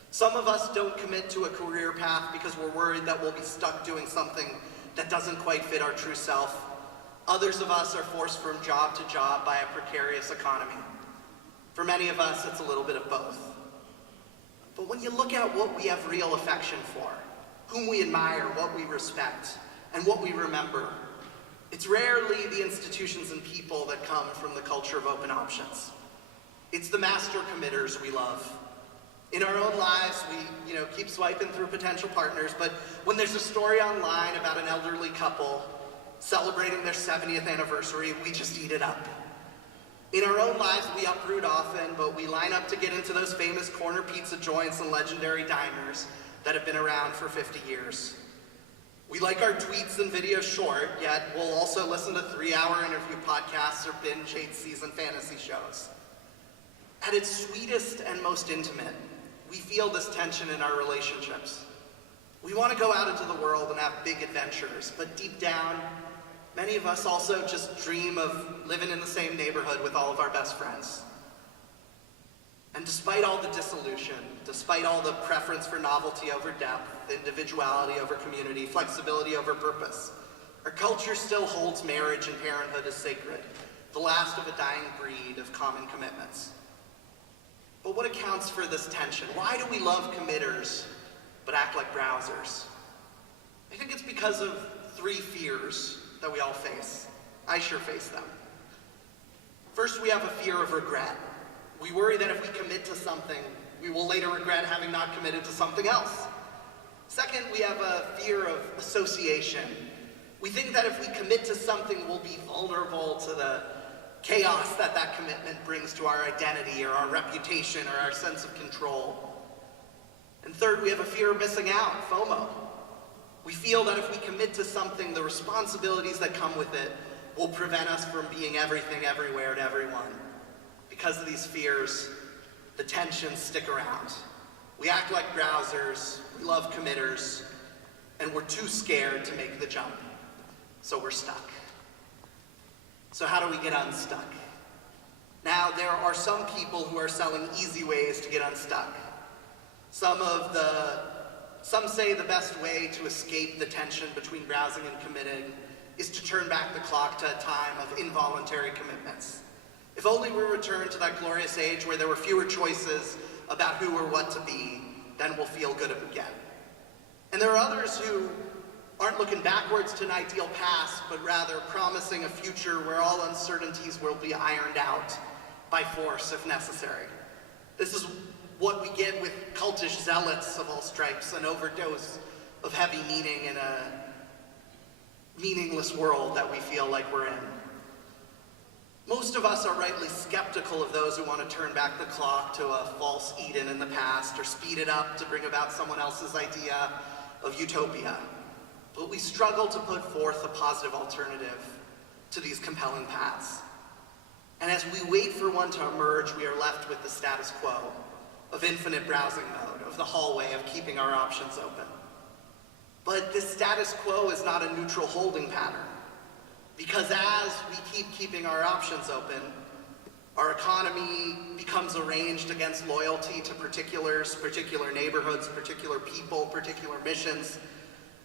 Some of us don't commit to a career path because we're worried that we'll be stuck doing something that doesn't quite fit our true self. Others of us are forced from job to job by a precarious economy. For many of us, it's a little bit of both. But when you look at what we have real affection for, whom we admire, what we respect, and what we remember, it's rarely the institutions and people that come from the culture of open options. It's the master committers we love. In our own lives, we keep swiping through potential partners, but when there's a story online about an elderly couple celebrating their 70th anniversary, we just eat it up. In our own lives, we uproot often, but we line up to get into those famous corner pizza joints and legendary diners that have been around for 50 years. We like our tweets and videos short, yet we'll also listen to 3-hour interview podcasts or binge 8-season fantasy shows. At its sweetest and most intimate, we feel this tension in our relationships. We want to go out into the world and have big adventures, but deep down, many of us also just dream of living in the same neighborhood with all of our best friends. And despite all the dissolution, despite all the preference for novelty over depth, individuality over community, flexibility over purpose, our culture still holds marriage and parenthood as sacred, the last of a dying breed of common commitments. But what accounts for this tension? Why do we love committers but act like browsers? I think it's because of 3 fears that we all face. I sure face them. First, we have a fear of regret. We worry that if we commit to something, we will later regret having not committed to something else. Second, we have a fear of association. We think that if we commit to something, we'll be vulnerable to the chaos that that commitment brings to our identity or our reputation or our sense of control. And third, we have a fear of missing out, FOMO. We feel that if we commit to something, the responsibilities that come with it will prevent us from being everything everywhere to everyone. Because of these fears, the tensions stick around. We act like browsers, we love committers, and we're too scared to make the jump. So we're stuck. So how do we get unstuck? Now, there are some people who are selling easy ways to get unstuck. Some say the best way to escape the tension between browsing and committing is to turn back the clock to a time of involuntary commitments. If only we return to that glorious age where there were fewer choices about who or what to be, then we'll feel good again. And there are others who aren't looking backwards to an ideal past, but rather promising a future where all uncertainties will be ironed out by force if necessary. This is what we get with cultish zealots of all stripes, an overdose of heavy meaning in a meaningless world that we feel like we're in. Most of us are rightly skeptical of those who want to turn back the clock to a false Eden in the past or speed it up to bring about someone else's idea of utopia. But we struggle to put forth a positive alternative to these compelling paths. And as we wait for one to emerge, we are left with the status quo of infinite browsing mode, of the hallway of keeping our options open. But this status quo is not a neutral holding pattern, because as we keep keeping our options open, our economy becomes arranged against loyalty to particulars, particular neighborhoods, particular people, particular missions.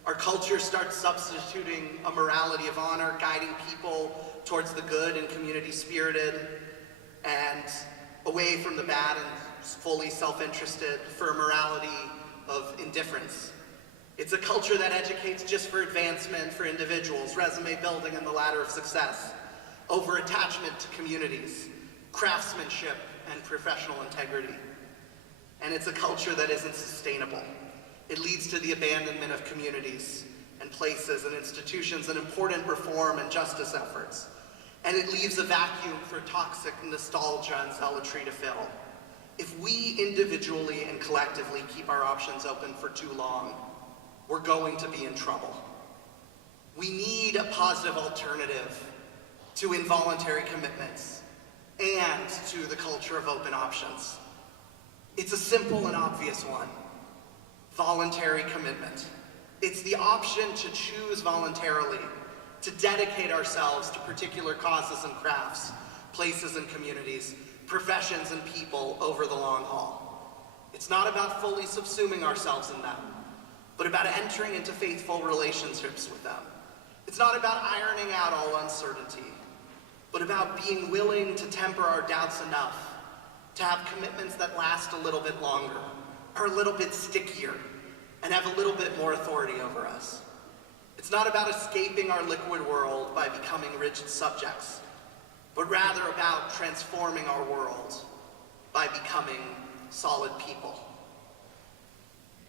Our culture starts substituting a morality of honor, guiding people towards the good and community-spirited, and away from the bad and fully self-interested for a morality of indifference. It's a culture that educates just for advancement for individuals, resume building and the ladder of success, over attachment to communities, craftsmanship and professional integrity. And it's a culture that isn't sustainable. It leads to the abandonment of communities and places and institutions and important reform and justice efforts. And it leaves a vacuum for toxic nostalgia and zealotry to fill. If we individually and collectively keep our options open for too long, we're going to be in trouble. We need a positive alternative to involuntary commitments and to the culture of open options. It's a simple and obvious one: voluntary commitment. It's the option to choose voluntarily, to dedicate ourselves to particular causes and crafts, places and communities, professions and people over the long haul. It's not about fully subsuming ourselves in them, but about entering into faithful relationships with them. It's not about ironing out all uncertainty, but about being willing to temper our doubts enough to have commitments that last a little bit longer, are a little bit stickier, and have a little bit more authority over us. It's not about escaping our liquid world by becoming rigid subjects, but rather about transforming our world by becoming solid people.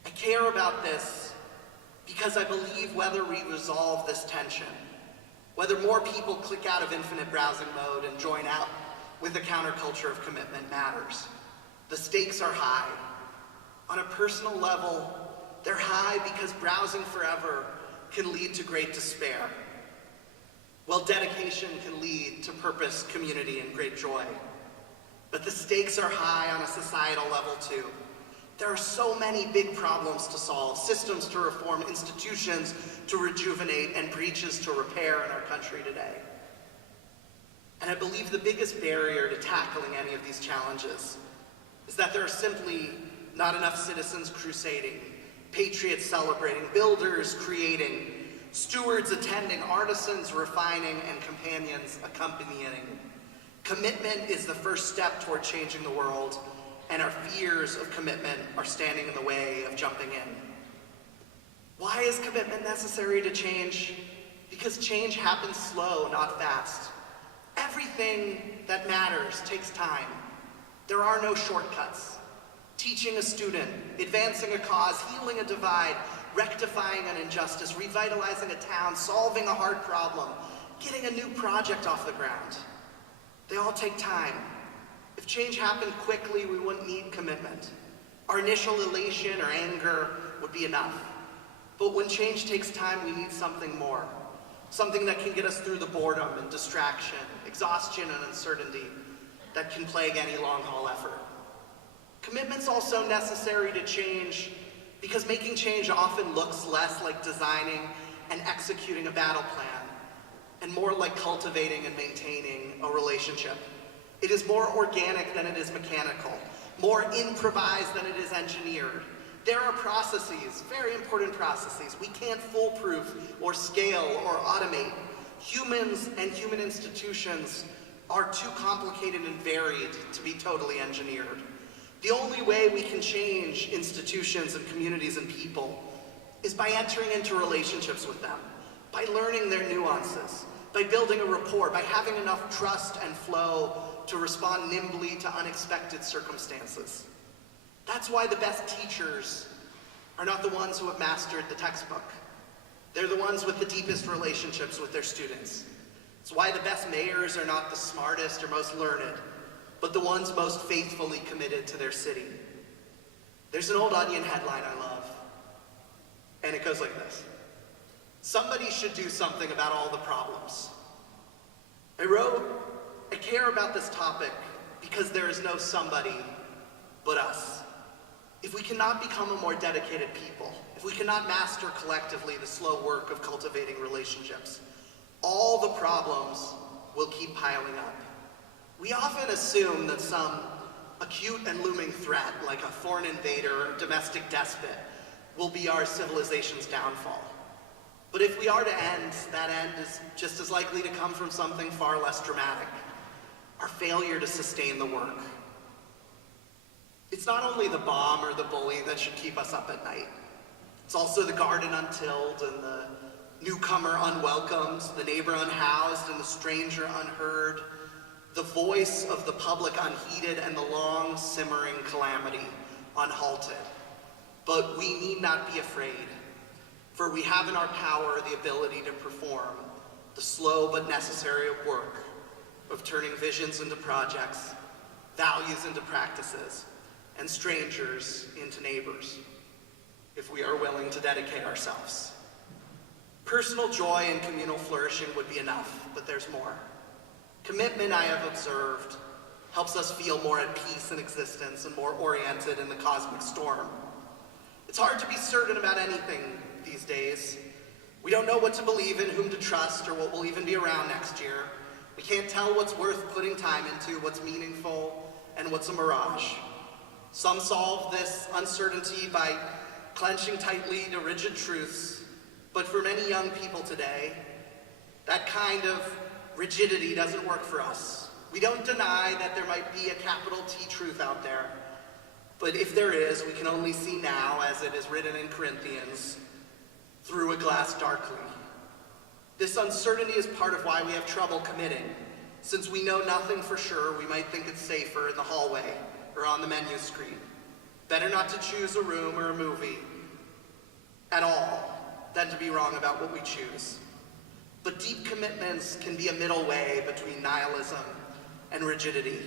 I care about this because I believe whether we resolve this tension, whether more people click out of infinite browsing mode and join out with the counterculture of commitment matters. The stakes are high. On a personal level, they're high because browsing forever can lead to great despair, while dedication can lead to purpose, community, and great joy. But the stakes are high on a societal level too. There are so many big problems to solve, systems to reform, institutions to rejuvenate, and breaches to repair in our country today. And I believe the biggest barrier to tackling any of these challenges is that there are simply not enough citizens crusading, patriots celebrating, builders creating, stewards attending, artisans refining, and companions accompanying. Commitment is the first step toward changing the world, and our fears of commitment are standing in the way of jumping in. Why is commitment necessary to change? Because change happens slow, not fast. Everything that matters takes time. There are no shortcuts. Teaching a student, advancing a cause, healing a divide, rectifying an injustice, revitalizing a town, solving a hard problem, getting a new project off the ground. They all take time. If change happened quickly, we wouldn't need commitment. Our initial elation or anger would be enough. But when change takes time, we need something more. Something that can get us through the boredom and distraction, exhaustion and uncertainty that can plague any long-haul effort. Commitment's also necessary to change because making change often looks less like designing and executing a battle plan and more like cultivating and maintaining a relationship. It is more organic than it is mechanical, more improvised than it is engineered. There are processes, very important processes, we can't foolproof or scale or automate. Humans and human institutions are too complicated and varied to be totally engineered. The only way we can change institutions and communities and people is by entering into relationships with them, by learning their nuances, by building a rapport, by having enough trust and flow to respond nimbly to unexpected circumstances. That's why the best teachers are not the ones who have mastered the textbook. They're the ones with the deepest relationships with their students. It's why the best mayors are not the smartest or most learned, but the ones most faithfully committed to their city. There's an old Onion headline I love, and it goes like this: somebody should do something about all the problems. I wrote, I care about this topic because there is no somebody but us. If we cannot become a more dedicated people, if we cannot master collectively the slow work of cultivating relationships, all the problems will keep piling up. We often assume that some acute and looming threat, like a foreign invader or domestic despot, will be our civilization's downfall. But if we are to end, that end is just as likely to come from something far less dramatic: our failure to sustain the work. It's not only the bomb or the bully that should keep us up at night. It's also the garden untilled and the newcomer unwelcomed, the neighbor unhoused and the stranger unheard, the voice of the public unheeded, and the long simmering calamity unhalted. But we need not be afraid, for we have in our power the ability to perform the slow but necessary work of turning visions into projects, values into practices, and strangers into neighbors, if we are willing to dedicate ourselves. Personal joy and communal flourishing would be enough, but there's more. Commitment, I have observed, helps us feel more at peace in existence and more oriented in the cosmic storm. It's hard to be certain about anything these days. We don't know what to believe in, whom to trust, or what will even be around next year. We can't tell what's worth putting time into, what's meaningful, and what's a mirage. Some solve this uncertainty by clenching tightly to rigid truths, but for many young people today, that kind of rigidity doesn't work for us. We don't deny that there might be a capital T truth out there, but if there is, we can only see now, as it is written in Corinthians, through a glass darkly. This uncertainty is part of why we have trouble committing. Since we know nothing for sure, we might think it's safer in the hallway or on the menu screen. Better not to choose a room or a movie at all than to be wrong about what we choose. But deep commitments can be a middle way between nihilism and rigidity.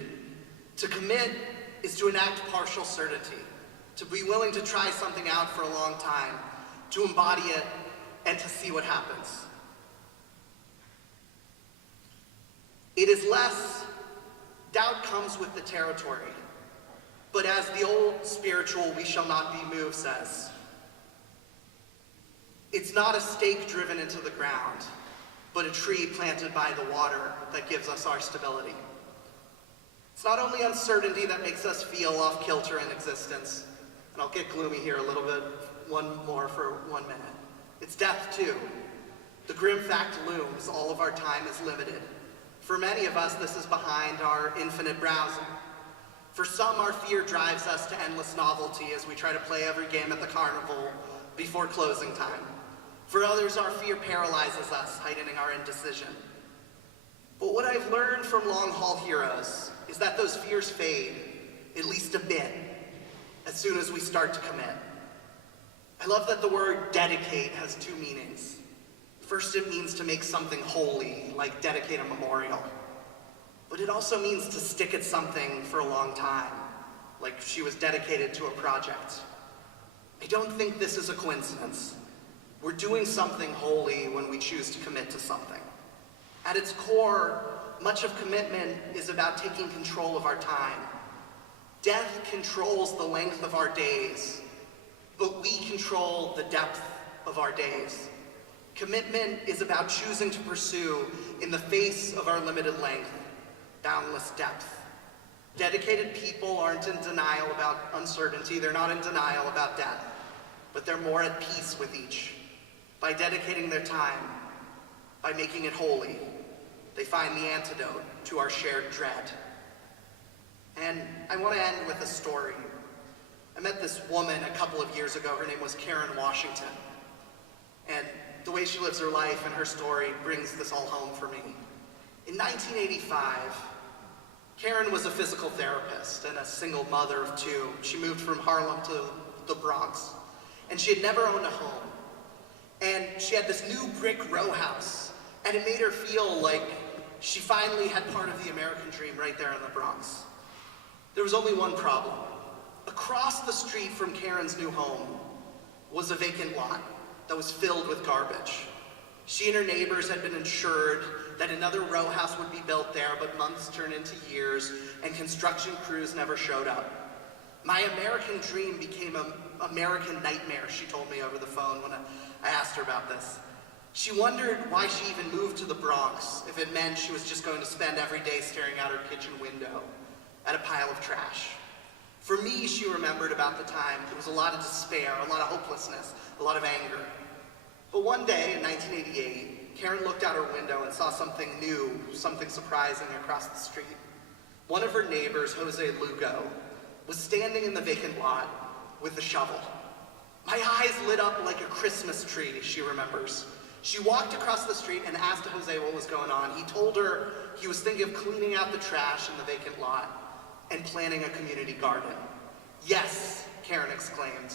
To commit is to enact partial certainty, to be willing to try something out for a long time, to embody it, and to see what happens. It is less, doubt comes with the territory. But as the old spiritual "we shall not be moved" says, it's not a stake driven into the ground, but a tree planted by the water that gives us our stability. It's not only uncertainty that makes us feel off kilter in existence, and I'll get gloomy here a little bit, one more for 1 minute. It's death too. The grim fact looms, all of our time is limited. For many of us, this is behind our infinite browsing. For some, our fear drives us to endless novelty as we try to play every game at the carnival before closing time. For others, our fear paralyzes us, heightening our indecision. But what I've learned from long-haul heroes is that those fears fade, at least a bit, as soon as we start to commit. I love that the word dedicate has two meanings. First, it means to make something holy, like dedicate a memorial. But it also means to stick at something for a long time, like she was dedicated to a project. I don't think this is a coincidence. We're doing something holy when we choose to commit to something. At its core, much of commitment is about taking control of our time. Death controls the length of our days, but we control the depth of our days. Commitment is about choosing to pursue, in the face of our limited length, boundless depth. Dedicated people aren't in denial about uncertainty, they're not in denial about death, but they're more at peace with each. By dedicating their time, by making it holy, they find the antidote to our shared dread. And I want to end with a story. I met this woman a couple of years ago. Her name was Karen Washington. And the way she lives her life and her story brings this all home for me. In 1985, Karen was a physical therapist and a single mother of two. She moved from Harlem to the Bronx, and she had never owned a home. And she had this new brick row house, and it made her feel like she finally had part of the American dream right there in the Bronx. There was only one problem. Across the street from Karen's new home was a vacant lot that was filled with garbage. She and her neighbors had been assured that another row house would be built there, but months turned into years, and construction crews never showed up. My American dream became an American nightmare, she told me over the phone when I asked her about this. She wondered why she even moved to the Bronx if it meant she was just going to spend every day staring out her kitchen window at a pile of trash. For me, she remembered about the time, there was a lot of despair, a lot of hopelessness, a lot of anger. But one day in 1988, Karen looked out her window and saw something new, something surprising across the street. One of her neighbors, Jose Lugo, was standing in the vacant lot with a shovel. My eyes lit up like a Christmas tree, she remembers. She walked across the street and asked Jose what was going on. He told her he was thinking of cleaning out the trash in the vacant lot and planting a community garden. Yes, Karen exclaimed,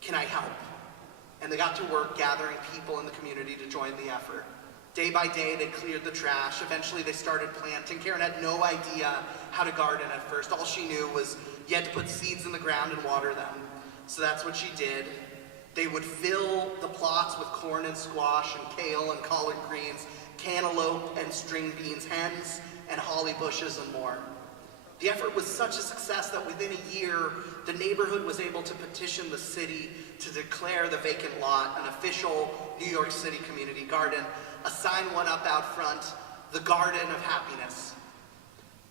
can I help? And they got to work gathering people in the community to join the effort. Day by day, they cleared the trash. Eventually, they started planting. Karen had no idea how to garden at first. All she knew was you had to put seeds in the ground and water them. So that's what she did. They would fill the plots with corn and squash and kale and collard greens, cantaloupe and string beans, hens and holly bushes and more. The effort was such a success that within a year, the neighborhood was able to petition the city to declare the vacant lot an official New York City community garden. A sign went up out front, the Garden of Happiness.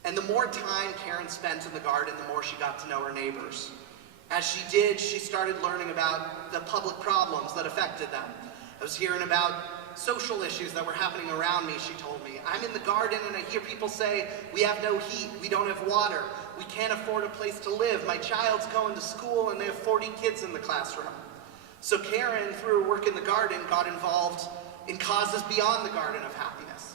And the more time Karen spent in the garden, the more she got to know her neighbors. As she did, she started learning about the public problems that affected them. I was hearing about social issues that were happening around me, she told me. I'm in the garden and I hear people say, we have no heat, we don't have water, we can't afford a place to live, my child's going to school and they have 40 kids in the classroom. So Karen, through her work in the garden, got involved in causes beyond the Garden of Happiness.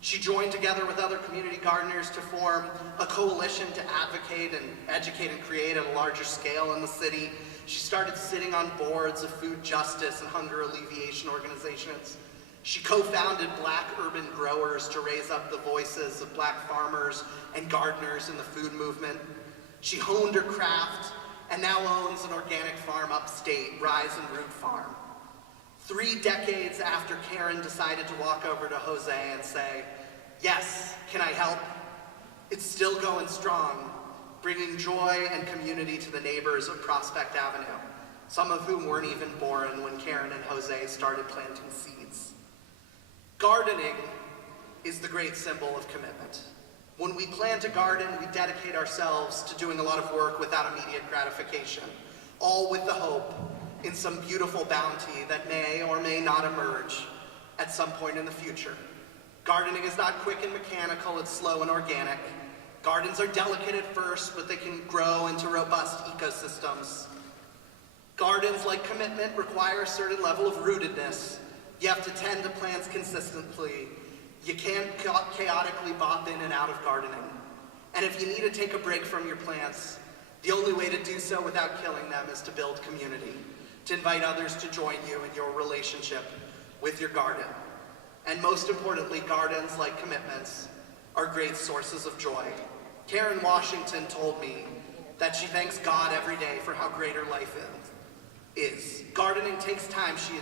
She joined together with other community gardeners to form a coalition to advocate and educate and create at a larger scale in the city. She started sitting on boards of food justice and hunger alleviation organizations. She co-founded Black Urban Growers to raise up the voices of Black farmers and gardeners in the food movement. She honed her craft and now owns an organic farm upstate, Rise and Root Farm. 3 decades after Karen decided to walk over to Jose and say, yes, can I help? It's still going strong, bringing joy and community to the neighbors of Prospect Avenue, some of whom weren't even born when Karen and Jose started planting seeds. Gardening is the great symbol of commitment. When we plant a garden, we dedicate ourselves to doing a lot of work without immediate gratification, all with the hope in some beautiful bounty that may or may not emerge at some point in the future. Gardening is not quick and mechanical, it's slow and organic. Gardens are delicate at first, but they can grow into robust ecosystems. Gardens, like commitment, require a certain level of rootedness. You have to tend to plants consistently. You can't chaotically bop in and out of gardening. And if you need to take a break from your plants, the only way to do so without killing them is to build community, to invite others to join you in your relationship with your garden. And most importantly, gardens, like commitments, are great sources of joy. Karen Washington told me that she thanks God every day for how great her life is. Gardening takes time, she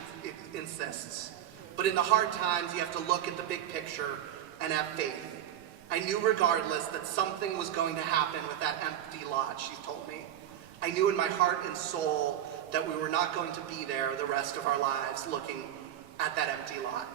insists. But in the hard times, you have to look at the big picture and have faith. I knew regardless that something was going to happen with that empty lot, she told me. I knew in my heart and soul that we were not going to be there the rest of our lives looking at that empty lot.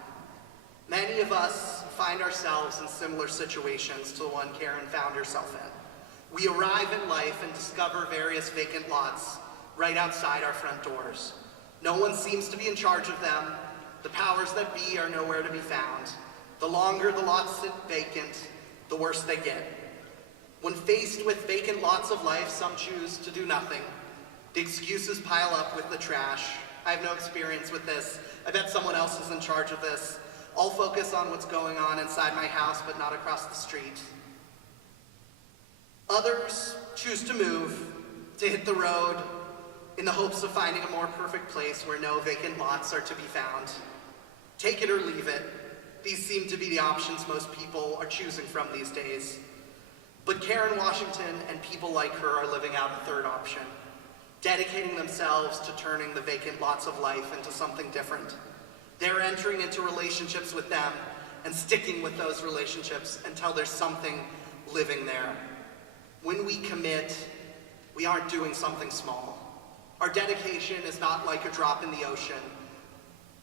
Many of us find ourselves in similar situations to the one Karen found herself in. We arrive in life and discover various vacant lots right outside our front doors. No one seems to be in charge of them. The powers that be are nowhere to be found. The longer the lots sit vacant, the worse they get. When faced with vacant lots of life, some choose to do nothing. The excuses pile up with the trash. I have no experience with this. I bet someone else is in charge of this. I'll focus on what's going on inside my house, but not across the street. others choose to move, to hit the road, in the hopes of finding a more perfect place where no vacant lots are to be found. Take it or leave it. These seem to be the options most people are choosing from these days. But Karen Washington and people like her are living out a third option, dedicating themselves to turning the vacant lots of life into something different. They're entering into relationships with them and sticking with those relationships until there's something living there. When we commit, we aren't doing something small. Our dedication is not like a drop in the ocean.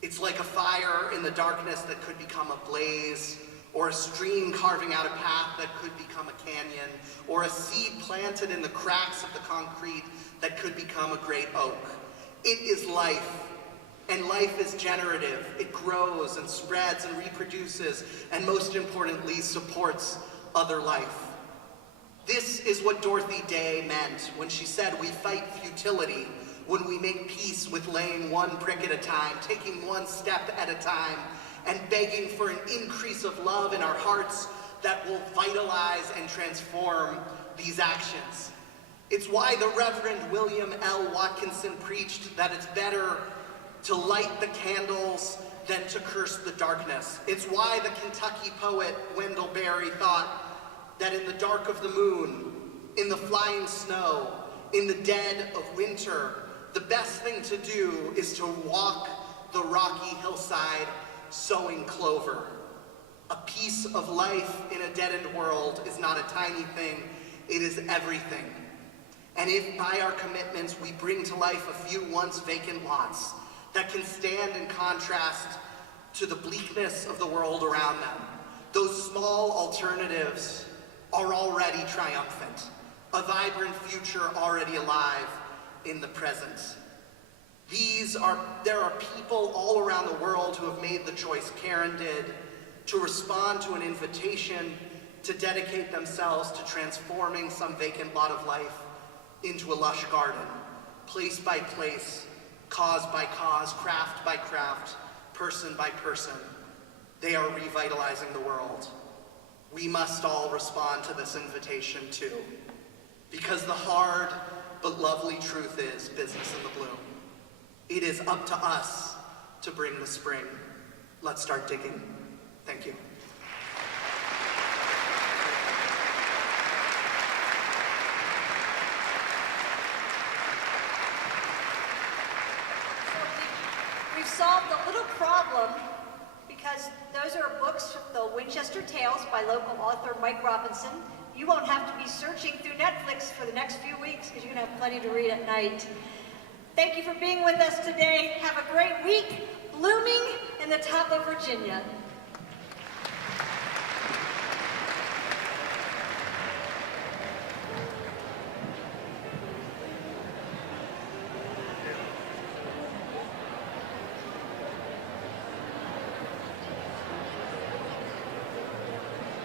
It's like a fire in the darkness that could become a blaze, or a stream carving out a path that could become a canyon, or a seed planted in the cracks of the concrete that could become a great oak. It is life, and life is generative. It grows and spreads and reproduces, and most importantly, supports other life. This is what Dorothy Day meant when she said, "We fight futility when we make peace with laying one brick at a time, taking one step at a time, and begging for an increase of love in our hearts that will vitalize and transform these actions." It's why the Reverend William L. Watkinson preached that it's better to light the candles than to curse the darkness. It's why the Kentucky poet Wendell Berry thought that in the dark of the moon, in the flying snow, in the dead of winter, the best thing to do is to walk the rocky hillside sowing clover. A piece of life in a deadened world is not a tiny thing, it is everything. And if by our commitments we bring to life a few once vacant lots that can stand in contrast to the bleakness of the world around them, those small alternatives are already triumphant, a vibrant future already alive in the present. There are people all around the world who have made the choice Karen did to respond to an invitation to dedicate themselves to transforming some vacant lot of life into a lush garden, place by place, cause by cause, craft by craft, person by person. They are revitalizing the world. We must all respond to this invitation too, because the hard but lovely truth is business in the bloom. It is up to us to bring the spring. Let's start digging. Thank you. We've solved a little problem because those are books, the Winchester Tales by local author Mike Robinson. You won't have to be searching through Netflix for the next few weeks because you're going to have plenty to read at night. Thank you for being with us today. Have a great week, blooming in the top of Virginia.